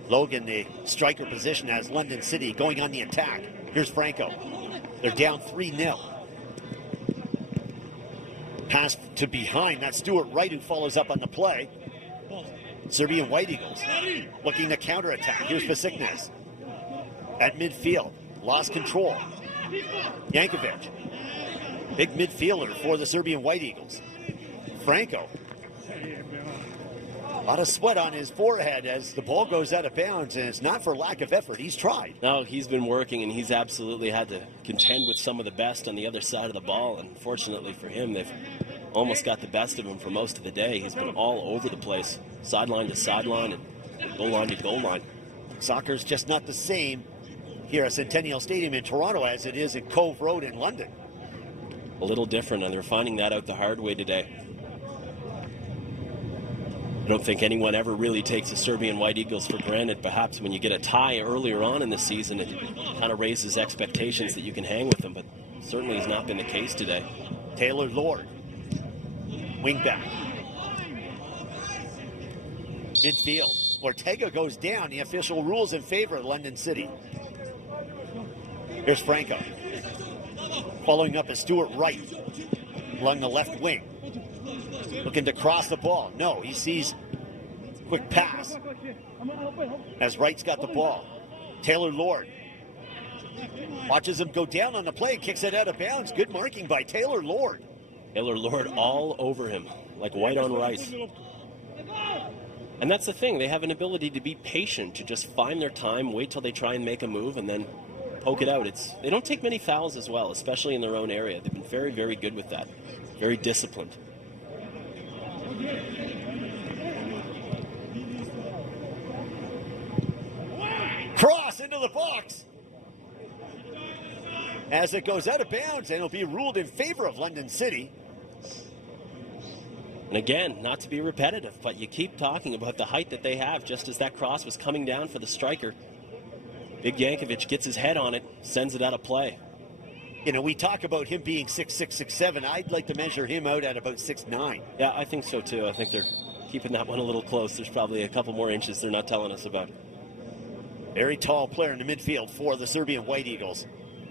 Logan, the striker position, as London City going on the attack. Here's Franco. They're down 3-0. Pass to behind. That's Stuart Wright who follows up on the play. Serbian White Eagles looking to counterattack. Here's Vasiknes at midfield. Lost control. Yankovic. Big midfielder for the Serbian White Eagles. Franco. A lot of sweat on his forehead as the ball goes out of bounds, and it's not for lack of effort. He's tried. No, he's been working, and he's absolutely had to contend with some of the best on the other side of the ball. And fortunately for him, they've almost got the best of him for most of the day. He's been all over the place, sideline to sideline and goal line to goal line. Soccer's just not the same here at Centennial Stadium in Toronto as it is in Cove Road in London. A little different, and they're finding that out the hard way today. I don't think anyone ever really takes the Serbian White Eagles for granted. Perhaps when you get a tie earlier on in the season, it kind of raises expectations that you can hang with them, but certainly has not been the case today. Taylor Lord, wing back. Midfield. Ortega goes down. The official rules in favor of London City. Here's Franco. Following up is Stuart Wright along the left wing. Looking to cross the ball. No, he sees quick pass as Wright's got the ball. Taylor Lord watches him go down on the play, kicks it out of bounds. Good marking by Taylor Lord. Taylor Lord all over him, like white on rice. And that's the thing. They have an ability to be patient, to just find their time, wait till they try and make a move, and then poke it out. They don't take many fouls as well, especially in their own area. They've been very, very good with that. Very disciplined. Cross into the box as it goes out of bounds, and it'll be ruled in favor of London City. And again, not to be repetitive, but you keep talking about the height that they have just as that cross was coming down for the striker. Big Yankovic gets his head on it, sends it out of play. You know, we talk about him being 6'6", 6'7". I'd like to measure him out at about 6'9". Yeah, I think so too. I think they're keeping that one a little close. There's probably a couple more inches they're not telling us about. Very tall player in the midfield for the Serbian White Eagles.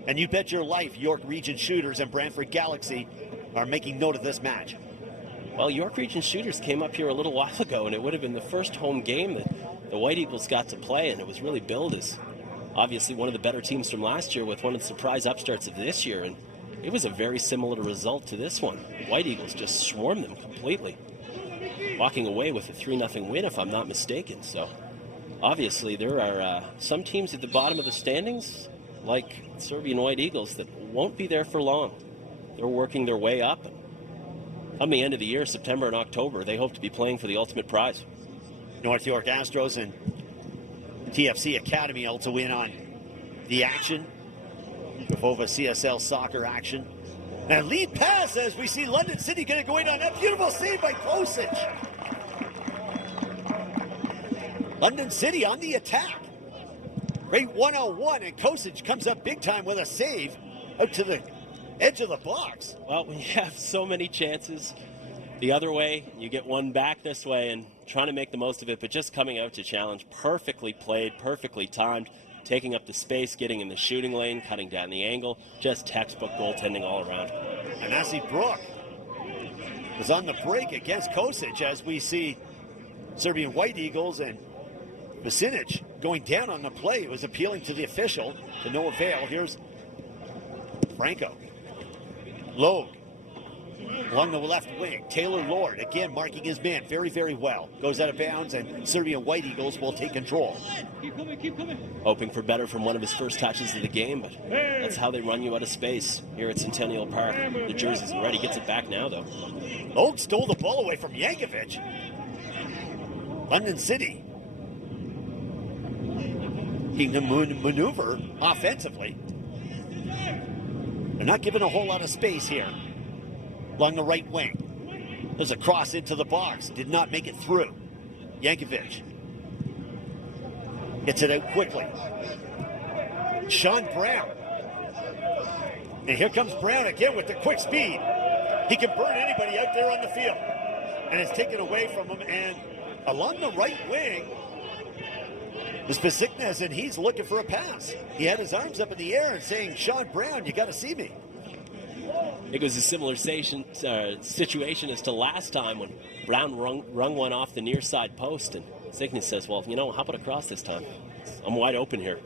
And you bet your life York Region Shooters and Brantford Galaxy are making note of this match. Well, York Region Shooters came up here a little while ago, and it would have been the first home game that the White Eagles got to play, and it was really billed as obviously one of the better teams from last year with one of the surprise upstarts of this year, and it was a very similar result to this one. The White Eagles just swarmed them completely, walking away with a 3-0 win, if I'm not mistaken. So obviously there are some teams at the bottom of the standings, like Serbian White Eagles, that won't be there for long. They're working their way up. Come the end of the year, September and October, they hope to be playing for the ultimate prize. North York Astros and TFC Academy also in on the action. Befova CSL soccer action. And lead pass as we see London City going to go in on that beautiful save by Kosic. London City on the attack. Great 1-on-1, and Kosic comes up big time with a save out to the edge of the box. Well, we have so many chances the other way. You get one back this way and trying to make the most of it, but just coming out to challenge. Perfectly played, perfectly timed, taking up the space, getting in the shooting lane, cutting down the angle. Just textbook goaltending all around. And Nancy Brook is on the break against Kosic as we see Serbian White Eagles and Vasiknes going down on the play. It was appealing to the official to no avail. Here's Franco. Logue along the left wing. Taylor Lord again marking his man very, very well. Goes out of bounds, and Serbian White Eagles will take control. Keep coming. Hoping for better from one of his first touches of the game, but that's how they run you out of space here at Centennial Park. The jersey's ready. Gets it back now, though. Logue stole the ball away from Yankovic. London City needing to maneuver offensively. They're not given a whole lot of space here along the right wing. There's a cross into the box. Did not make it through. Yankovic gets it out quickly. Sean Brown. And here comes Brown again with the quick speed. He can burn anybody out there on the field. And it's taken away from him. And along the right wing, It's Besiktas, and he's looking for a pass. He had his arms up in the air and saying, Sean Brown, you got to see me. It was a similar situation as to last time when Brown rung one off the near side post, and Besiktas says, well, how about across this time? I'm wide open here.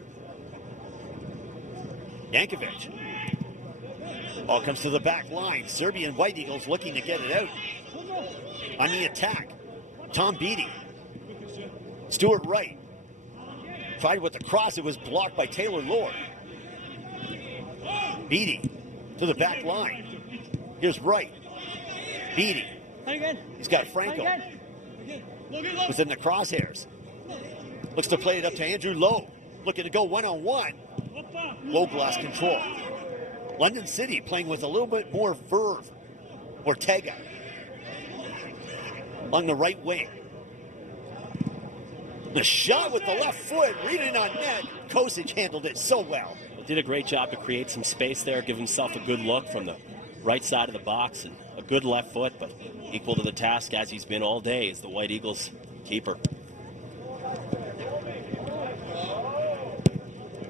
Yankovic. Ball comes to the back line. Serbian White Eagles looking to get it out. On the attack, Tom Beattie. Stuart Wright. Tried with the cross. It was blocked by Taylor Lord. Beattie to the back line. Here's Wright. Beattie. He's got Franco within the crosshairs. Looks to play it up to Andrew Lowe. Looking to go one-on-one. Lowe lost control. London City playing with a little bit more verve. Ortega along the right wing. The shot with the left foot, reading on net. Kosic handled it so well. Did a great job to create some space there, give himself a good look from the right side of the box, and a good left foot, but equal to the task as he's been all day as the White Eagles keeper.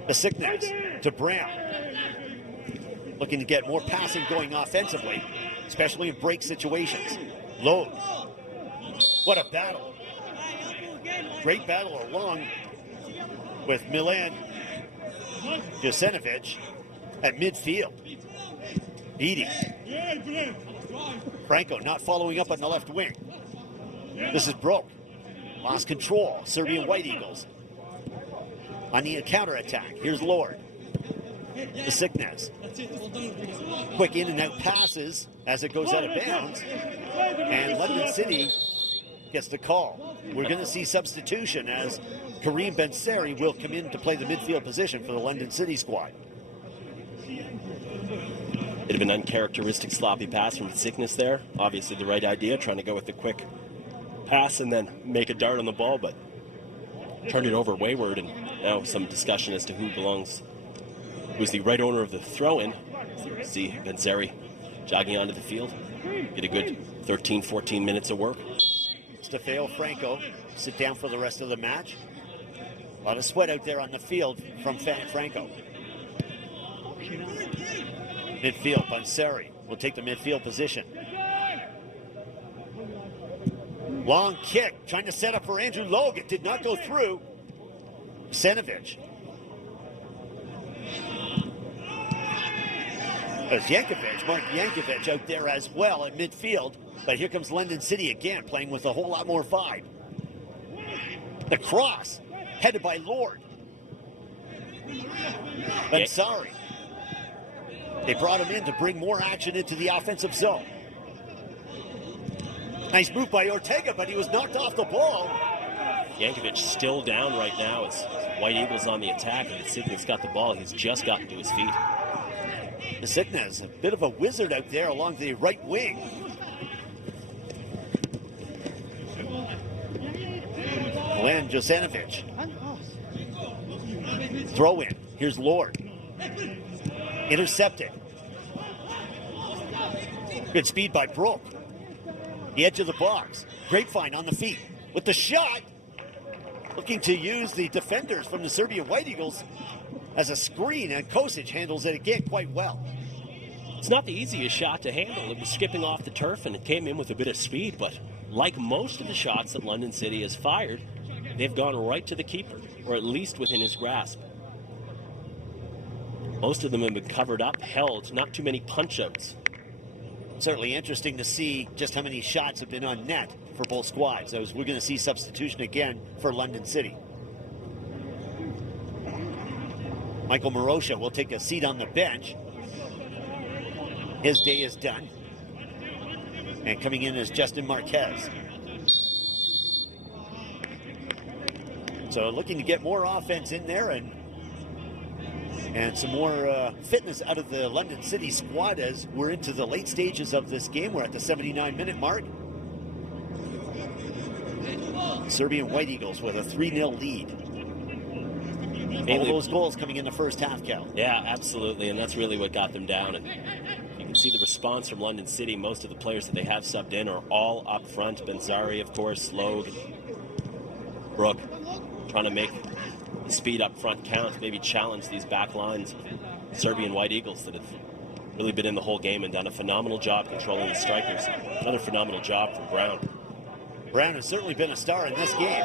Besiktas to Brown. Looking to get more passing going offensively, especially in break situations. Lowe. What a battle. Great battle along with Milan Jasenovic at midfield. Beattie. Franco not following up on the left wing. This is Broke. Lost control. Serbian White Eagles. On the counter-attack. Here's Lord. Besiktas. Quick in and out passes as it goes out of bounds. And London City gets the call. We're going to see substitution as Kareem Bensari will come in to play the midfield position for the London City squad. Bit of an uncharacteristic sloppy pass from Besiktas there. Obviously the right idea, trying to go with the quick pass and then make a dart on the ball, but turned it over wayward, and now some discussion as to who's the right owner of the throw-in. See Bensari jogging onto the field. Get a good 13, 14 minutes of work. Stefano Franco sit down for the rest of the match. A lot of sweat out there on the field from Franco. Midfield, Bensari will take the midfield position. Long kick, trying to set up for Andrew Logue. It did not go through. Jasenovic. There's Yankovic, Mark Yankovic out there as well at midfield. But here comes London City again, playing with a whole lot more vibe. The cross, headed by Lord. Bensari. They brought him in to bring more action into the offensive zone. Nice move by Ortega, but he was knocked off the ball. Yankovic still down right now as White Eagles on the attack, and Besiktas got the ball. He's just gotten to his feet. Besiktas, a bit of a wizard out there along the right wing. Milan Jasenovic. Throw in. Here's Lord. Intercepted. Good speed by Broke. The edge of the box. Grapevine on the feet. With the shot. Looking to use the defenders from the Serbian White Eagles as a screen, and Kosic handles it again quite well. It's not the easiest shot to handle. It was skipping off the turf, and it came in with a bit of speed, but like most of the shots that London City has fired, they've gone right to the keeper, or at least within his grasp. Most of them have been covered up, held, not too many punch-outs. Certainly interesting to see just how many shots have been on net for both squads. We're going to see substitution again for London City. Michael Marosha will take a seat on the bench. His day is done. And coming in is Justin Marquez. So looking to get more offense in there and some more fitness out of the London City squad as we're into the late stages of this game. We're at the 79-minute mark. Serbian White Eagles with a 3-0 lead. All those goals coming in the first half, Cal. Yeah, absolutely, and that's really what got them down. And you can see the response from London City. Most of the players that they have subbed in are all up front. Bensari, of course, Logue, Brook, trying to make the speed up front counts, maybe challenge these back lines of Serbian White Eagles that have really been in the whole game and done a phenomenal job controlling the strikers. Another phenomenal job from Brown. Brown has certainly been a star in this game.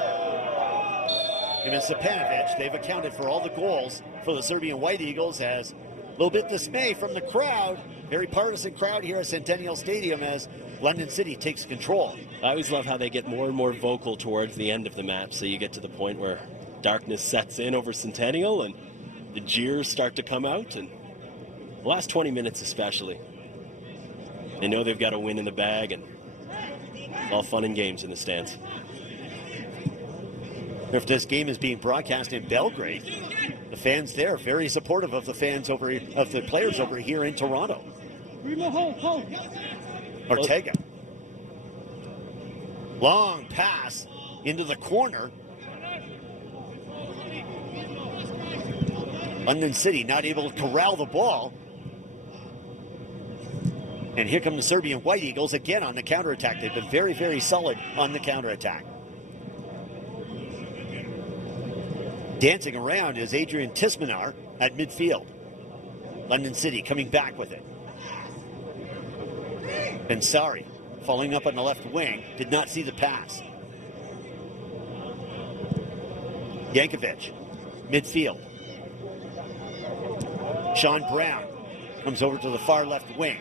Him and Stepanovic, they've accounted for all the goals for the Serbian White Eagles, as a little bit dismay from the crowd. Very partisan crowd here at Centennial Stadium as London City takes control. I always love how they get more and more vocal towards the end of the match, so you get to the point where darkness sets in over Centennial and the jeers start to come out, and the last 20 minutes especially. They know they've got a win in the bag, and it's all fun and games in the stands. If this game is being broadcast in Belgrade, the fans there are very supportive of the players over here in Toronto. Ortega. Long pass into the corner. London City not able to corral the ball. And here come the Serbian White Eagles again on the counterattack. They've been very, very solid on the counterattack. Dancing around is Adrian Tismanar at midfield. London City coming back with it. Bensari falling up on the left wing. Did not see the pass. Yankovic, midfield. Sean Brown comes over to the far left wing.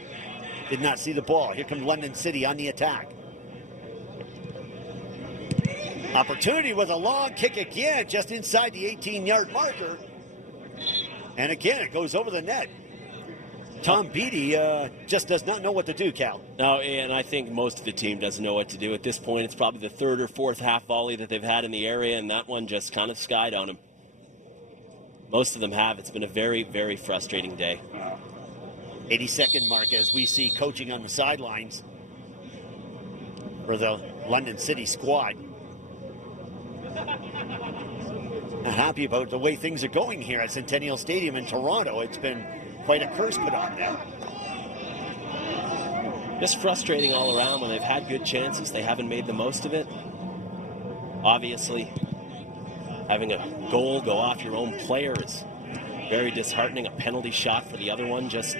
Did not see the ball. Here comes London City on the attack. Opportunity with a long kick again, just inside the 18-yard marker. And again, it goes over the net. Tom Beattie just does not know what to do, Cal. No, and I think most of the team doesn't know what to do. At this point, it's probably the third or fourth half volley that they've had in the area, and that one just kind of skied on them. Most of them have. It's been a very, very frustrating day. 82nd mark as we see coaching on the sidelines for the London City squad. Not happy about the way things are going here at Centennial Stadium in Toronto. It's been quite a curse put on there. Just frustrating all around. When they've had good chances, they haven't made the most of it. Obviously, having a goal go off your own player is very disheartening. A penalty shot for the other one, just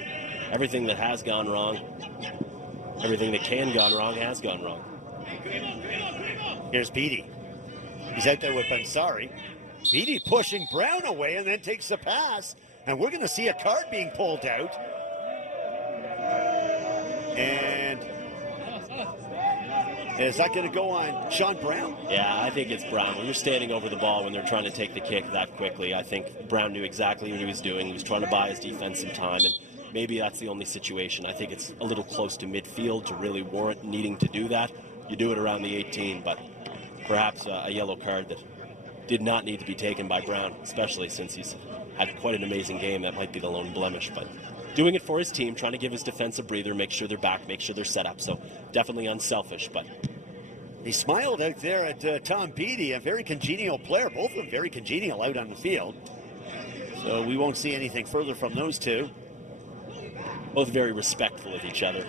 everything that has gone wrong, everything that can gone wrong has gone wrong. Here's Beattie. He's out there with Bensari. Beattie pushing Brown away and then takes the pass. And we're going to see a card being pulled out. And is that going to go on Sean Brown? Yeah, I think it's Brown. When you're standing over the ball when they're trying to take the kick that quickly, I think Brown knew exactly what he was doing. He was trying to buy his defense some time, and maybe that's the only situation. I think it's a little close to midfield to really warrant needing to do that. You do it around the 18, but perhaps a yellow card that did not need to be taken by Brown, especially since he's had quite an amazing game. That might be the lone blemish, but doing it for his team, trying to give his defense a breather, make sure they're back, make sure they're set up. So definitely unselfish, but he smiled out there at Tom Beattie, a very congenial player. Both of them very congenial out on the field. So we won't see anything further from those two. Both very respectful of each other.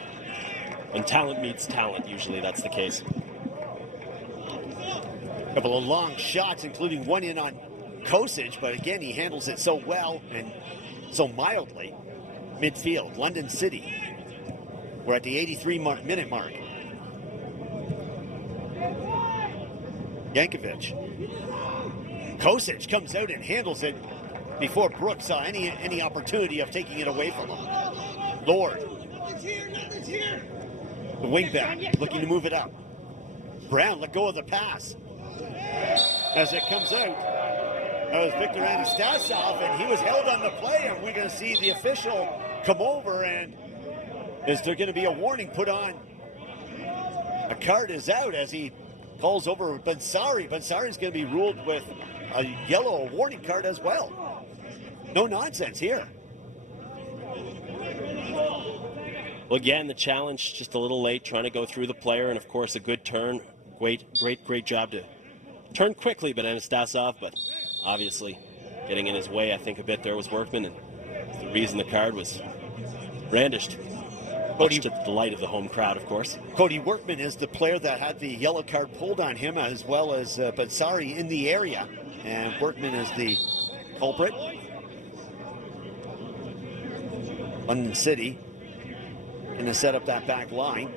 When talent meets talent, usually that's the case. A couple of long shots, including one in on Kosic, but again, he handles it so well and so mildly. Midfield, London City. We're at the 83-minute mark. Yankovic. Kosic comes out and handles it before Brooks saw any opportunity of taking it away from him. Lord. The wingback looking to move it up. Brown let go of the pass. As it comes out, that was Victor Anastasov, and he was held on the play, and we're going to see the official come over, and is there going to be a warning put on? A card is out as he calls over Bensari. Bensari is going to be ruled with a yellow warning card as well. No nonsense here. Well, again, the challenge just a little late, trying to go through the player, and of course a good turn. Great job to turn quickly, but Anastasov, but obviously getting in his way, I think, a bit there was Workman, and it's the reason the card was brandished. Much to the delight of the home crowd, of course. Cody Workman is the player that had the yellow card pulled on him, as well as Bensari in the area. and Workman is the culprit. London City going to set up that back line.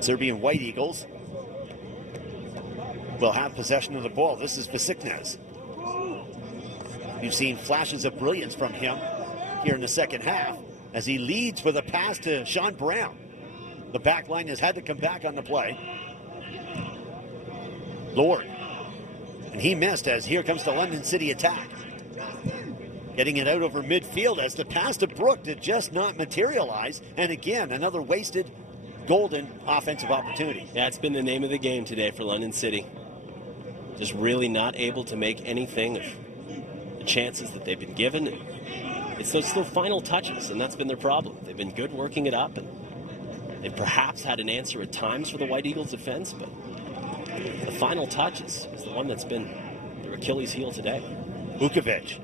Serbian White Eagles will have possession of the ball. This is Vasiknes. We've seen flashes of brilliance from him here in the second half as he leads with a pass to Sean Brown. The back line has had to come back on the play. Lord. And he missed as here comes the London City attack. Getting it out over midfield as the pass to Brook did just not materialize. And again, another wasted golden offensive opportunity. Yeah, it's been the name of the game today for London City. Just really not able to make anything of the chances that they've been given. It's those still final touches, and that's been their problem. They've been good working it up, and they perhaps had an answer at times for the White Eagles defense, but the final touch is the one that's been their Achilles heel today. Vukovic,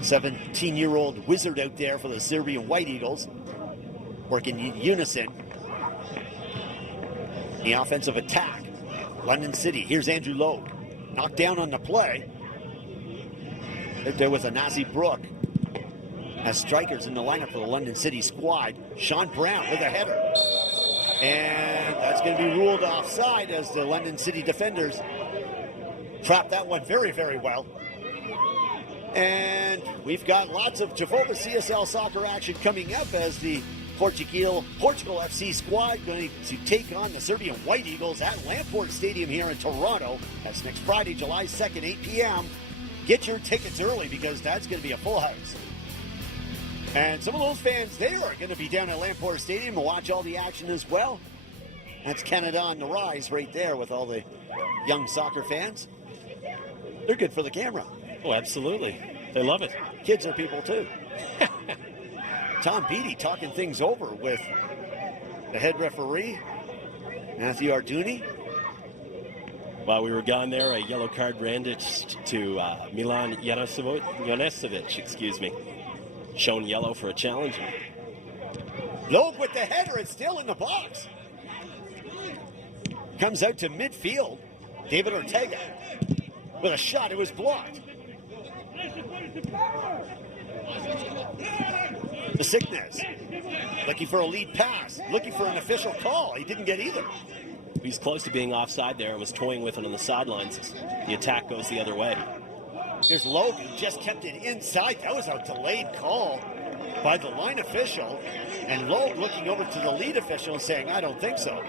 17-year-old wizard out there for the Serbian White Eagles, working in unison. The offensive attack, London City. Here's Andrew Lowe, knocked down on the play. Right there with Anasi Brook. As strikers in the lineup for the London City squad. Sean Brown with a header. And that's going to be ruled offside as the London City defenders trap that one very, very well. And we've got lots of Jehovah CSL soccer action coming up as the Portugal FC squad going to take on the Serbian White Eagles at Lamport Stadium here in Toronto. That's next Friday, July 2nd, 8 p.m. Get your tickets early because that's going to be a full house. And some of those fans there are going to be down at Lamport Stadium to watch all the action as well. That's Canada on the rise right there with all the young soccer fans. They're good for the camera. Oh, absolutely. They love it. Kids are people too. Tom Beattie talking things over with the head referee, Matthew Arduni. While we were gone there, a yellow card brandished to Milan Janasevic, excuse me. Shown yellow for a challenge. Loeb with the header, it's still in the box. Comes out to midfield. David Ortega with a shot, it was blocked. The Sickness looking for a lead pass, looking for an official call. He didn't get either. He's close to being offside there and was toying with it on the sidelines. The attack goes the other way. Here's Logan, just kept it inside. That was a delayed call by the line official. And Loeb looking over to the lead official and saying, I don't think so.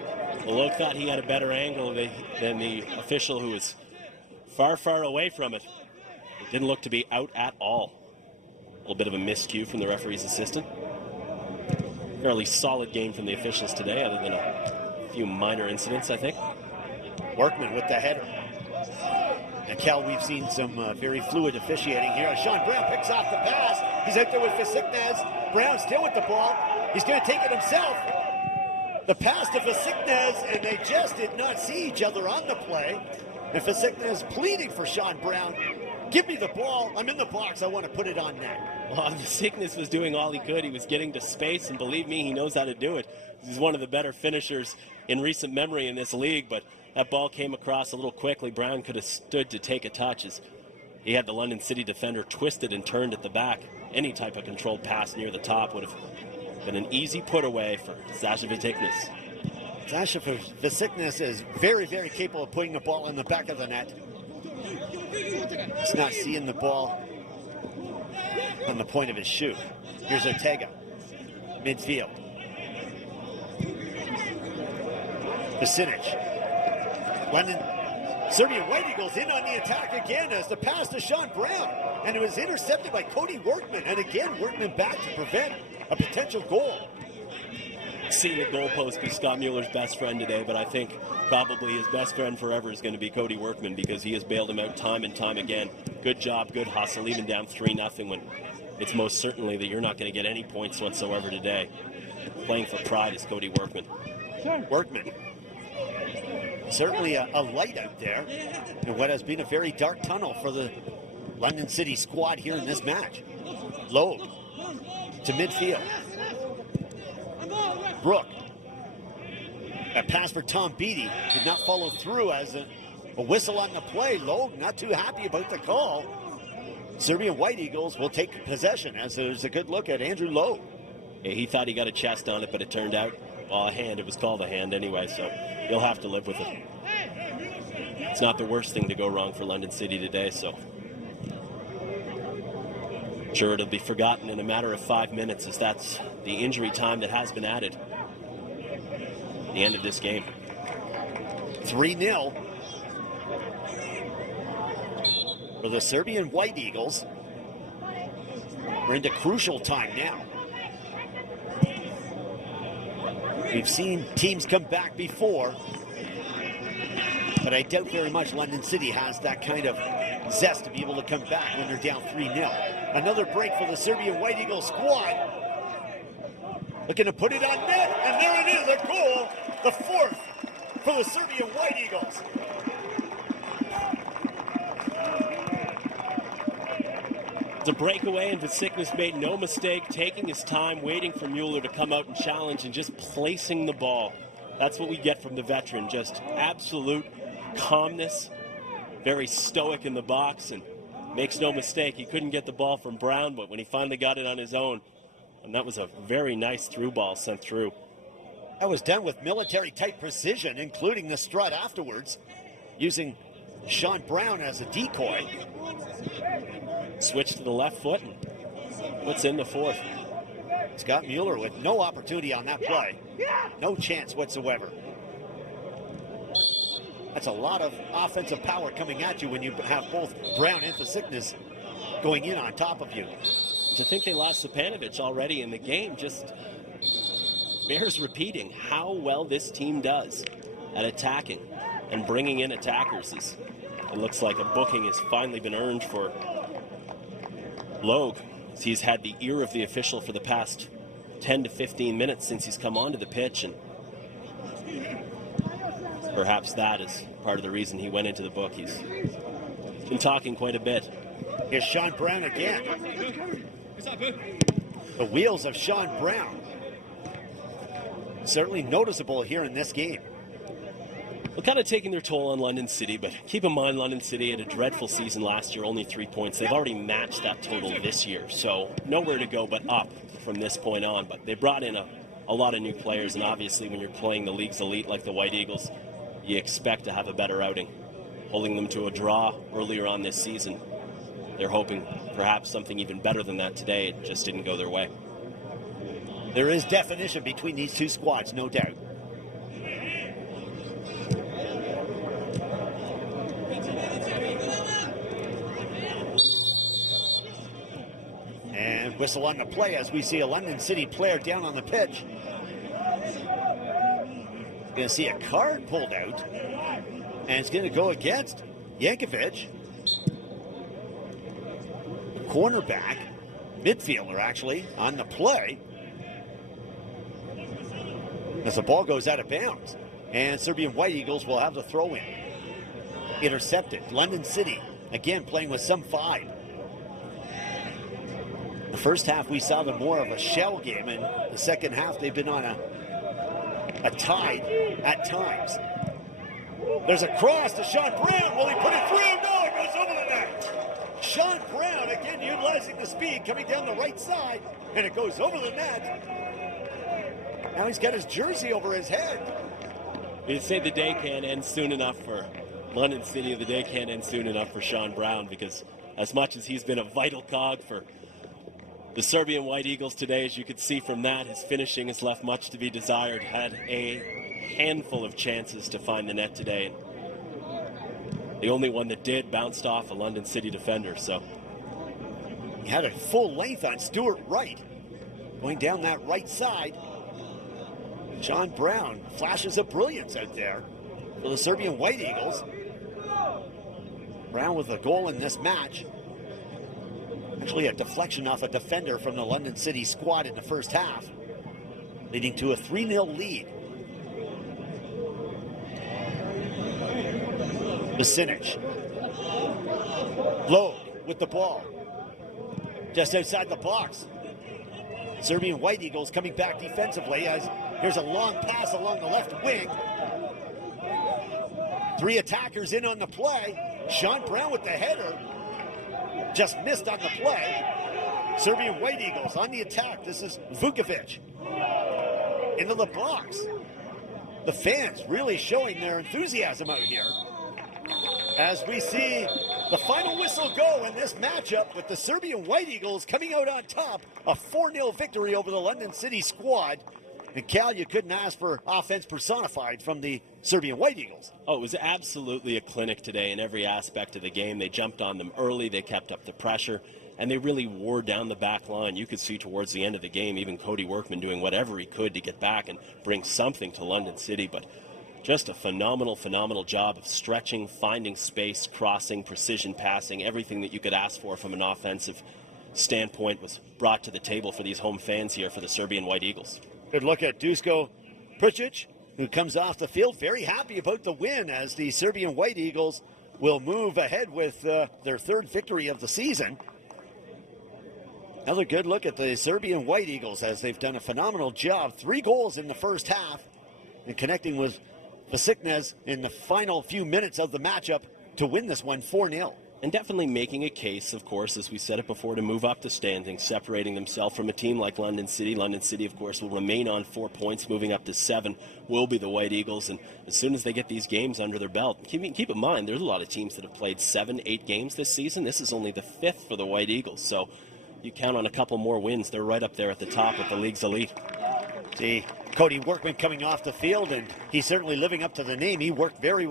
Well, Loeb thought he had a better angle than the official who was far, far away from it. It didn't look to be out at all. A little bit of a miscue from the referee's assistant. Fairly solid game from the officials today, other than a few minor incidents, I think. Workman with the header. And Cal, we've seen some very fluid officiating here. Sean Brown picks off the pass. He's out there with Vasiknes. Brown still with the ball. He's going to take it himself. The pass to Vasiknes, and they just did not see each other on the play. And Vasiknes pleading for Sean Brown. Give me the ball. I'm in the box. I want to put it on net. Well, Vasiknes was doing all he could. He was getting to space, and believe me, he knows how to do it. He's one of the better finishers in recent memory in this league, but that ball came across a little quickly. Brown could have stood to take a touch as he had the London City defender twisted and turned at the back. Any type of controlled pass near the top would have been an easy put away for Sasha Vasiknes. Sasha Vasiknes is very, very capable of putting the ball in the back of the net. He's not seeing the ball on the point of his shoe. Here's Ortega, midfield. Vasinic. London, Serbian White Eagles in on the attack again as the pass to Sean Brown. And it was intercepted by Cody Workman. And again, Workman back to prevent a potential goal. Seen the goalpost be Scott Mueller's best friend today, but I think probably his best friend forever is going to be Cody Workman because he has bailed him out time and time again. Good job, good hustle, even down 3-0 when it's most certainly that you're not going to get any points whatsoever today. Playing for pride is Cody Workman. Workman. Certainly a light out there in what has been a very dark tunnel for the London City squad here in this match. Loeb to midfield. Brook. A pass for Tom Beattie did not follow through as A whistle on the play. Lowe not too happy about the call. Serbian White Eagles will take possession as there's a good look at Andrew Lowe. Yeah, he thought he got a chest on it, but it turned out, well, a hand. It was called a hand anyway, so he'll have to live with it. It's not the worst thing to go wrong for London City today, so sure it'll be forgotten in a matter of 5 minutes, as that's the injury time that has been added at the end of this game. 3-0 for the Serbian White Eagles. We're into crucial time now. We've seen teams come back before, but I doubt very much London City has that kind of zest to be able to come back when they're down 3-0. Another break for the Serbian White Eagles squad. Looking to put it on net, and there it is, a goal, the fourth for the Serbian White Eagles. It's a breakaway, and Vasiknis made no mistake, taking his time, waiting for Mueller to come out and challenge, and just placing the ball. That's what we get from the veteran, just absolute calmness, very stoic in the box, and makes no mistake, he couldn't get the ball from Brown, but when he finally got it on his own, and that was a very nice through ball sent through. That was done with military-type precision, including the strut afterwards, using Sean Brown as a decoy. Switch to the left foot, and what's in the fourth? Scott Mueller with no opportunity on that play. No chance whatsoever. That's a lot of offensive power coming at you when you have both Brown and Vasiknis going in on top of you. To think they lost Stepanovic already in the game just bears repeating how well this team does at attacking and bringing in attackers. It looks like a booking has finally been earned for Logue. He's had the ear of the official for the past 10 to 15 minutes since he's come onto the pitch, and perhaps that is part of the reason he went into the book. He's been talking quite a bit. Here's Sean Brown again. The wheels of Sean Brown. Certainly noticeable here in this game. Well, kind of taking their toll on London City, but keep in mind London City had a dreadful season last year, only 3 points. They've already matched that total this year, so nowhere to go but up from this point on. But they brought in a lot of new players, and obviously when you're playing the league's elite like the White Eagles, you expect to have a better outing. Holding them to a draw earlier on this season, they're hoping perhaps something even better than that today. It just didn't go their way. There is definition between these two squads, no doubt. And whistle on the play as we see a London City player down on the pitch. Going to see a card pulled out, and it's going to go against Yankovic. Cornerback, midfielder actually, on the play. As the ball goes out of bounds, and Serbian White Eagles will have the throw in. Intercepted. London City, again playing with some 5. The first half we saw them more of a shell game, and the second half they've been on a tide at times. There's a cross to Sean Brown. Will he put it through? No, it goes over the net. Sean Brown, again, utilizing the speed, coming down the right side, and it goes over the net. Now he's got his jersey over his head. You'd say the day can't end soon enough for London City, the day can't end soon enough for Sean Brown, because as much as he's been a vital cog for the Serbian White Eagles today, as you could see from that, his finishing has left much to be desired. Had a handful of chances to find the net today. The only one that did bounced off a London City defender. So he had a full length on Stuart Wright, going down that right side. Sean Brown, flashes of brilliance out there for the Serbian White Eagles. Brown with a goal in this match. Actually a deflection off a defender from the London City squad in the first half, leading to a 3-0 lead. Vasiknis. Lowe with the ball. Just outside the box. Serbian White Eagles coming back defensively as here's a long pass along the left wing. Three attackers in on the play. Sean Brown with the header. Just missed on the play. Serbian White Eagles on the attack. This is Vukovic. Into the box. The fans really showing their enthusiasm out here. As we see the final whistle go in this matchup with the Serbian White Eagles coming out on top. A 4-0 victory over the London City squad. And Cal, you couldn't ask for offense personified from the Serbian White Eagles. Oh, it was absolutely a clinic today in every aspect of the game. They jumped on them early, they kept up the pressure, and they really wore down the back line. You could see towards the end of the game, even Cody Workman doing whatever he could to get back and bring something to London City, but just a phenomenal job of stretching, finding space, crossing, precision passing. Everything that you could ask for from an offensive standpoint was brought to the table for these home fans here for the Serbian White Eagles. Good look at Dusko Prcic, who comes off the field very happy about the win as the Serbian White Eagles will move ahead with their third victory of the season. Another good look at the Serbian White Eagles as they've done a phenomenal job. 3 goals in the first half and connecting with Besiktas in the final few minutes of the matchup to win this one 4-0. And definitely making a case, of course, as we said it before, to move up the standings, separating themselves from a team like London City. London City, of course, will remain on 4 points. Moving up to 7 will be the White Eagles. And as soon as they get these games under their belt, keep in mind, there's a lot of teams that have played 7, 8 games this season. This is only the 5th for the White Eagles. So you count on a couple more wins. They're right up there at the top with the league's elite. See Cody Workman coming off the field, and he's certainly living up to the name. He worked very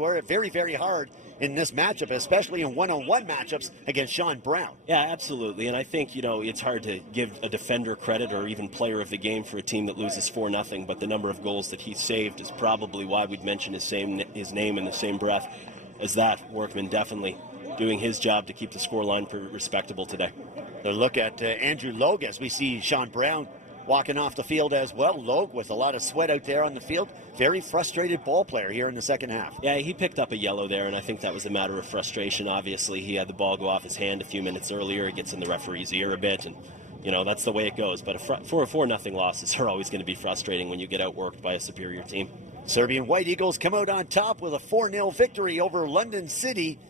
hard in this matchup, especially in one-on-one matchups against Sean Brown. Yeah, absolutely. And I think, it's hard to give a defender credit or even player of the game for a team that loses 4-0, but the number of goals that he saved is probably why we'd mention his name in the same breath as that. Workman definitely doing his job to keep the scoreline respectable today. A look at Andrew Logue as we see Sean Brown walking off the field as well. Logue with a lot of sweat out there on the field. Very frustrated ball player here in the second half. Yeah, he picked up a yellow there, and I think that was a matter of frustration. Obviously, he had the ball go off his hand a few minutes earlier. It gets in the referee's ear a bit, and, that's the way it goes. But for a 4-0 losses are always going to be frustrating when you get outworked by a superior team. Serbian White Eagles come out on top with a 4-0 victory over London City.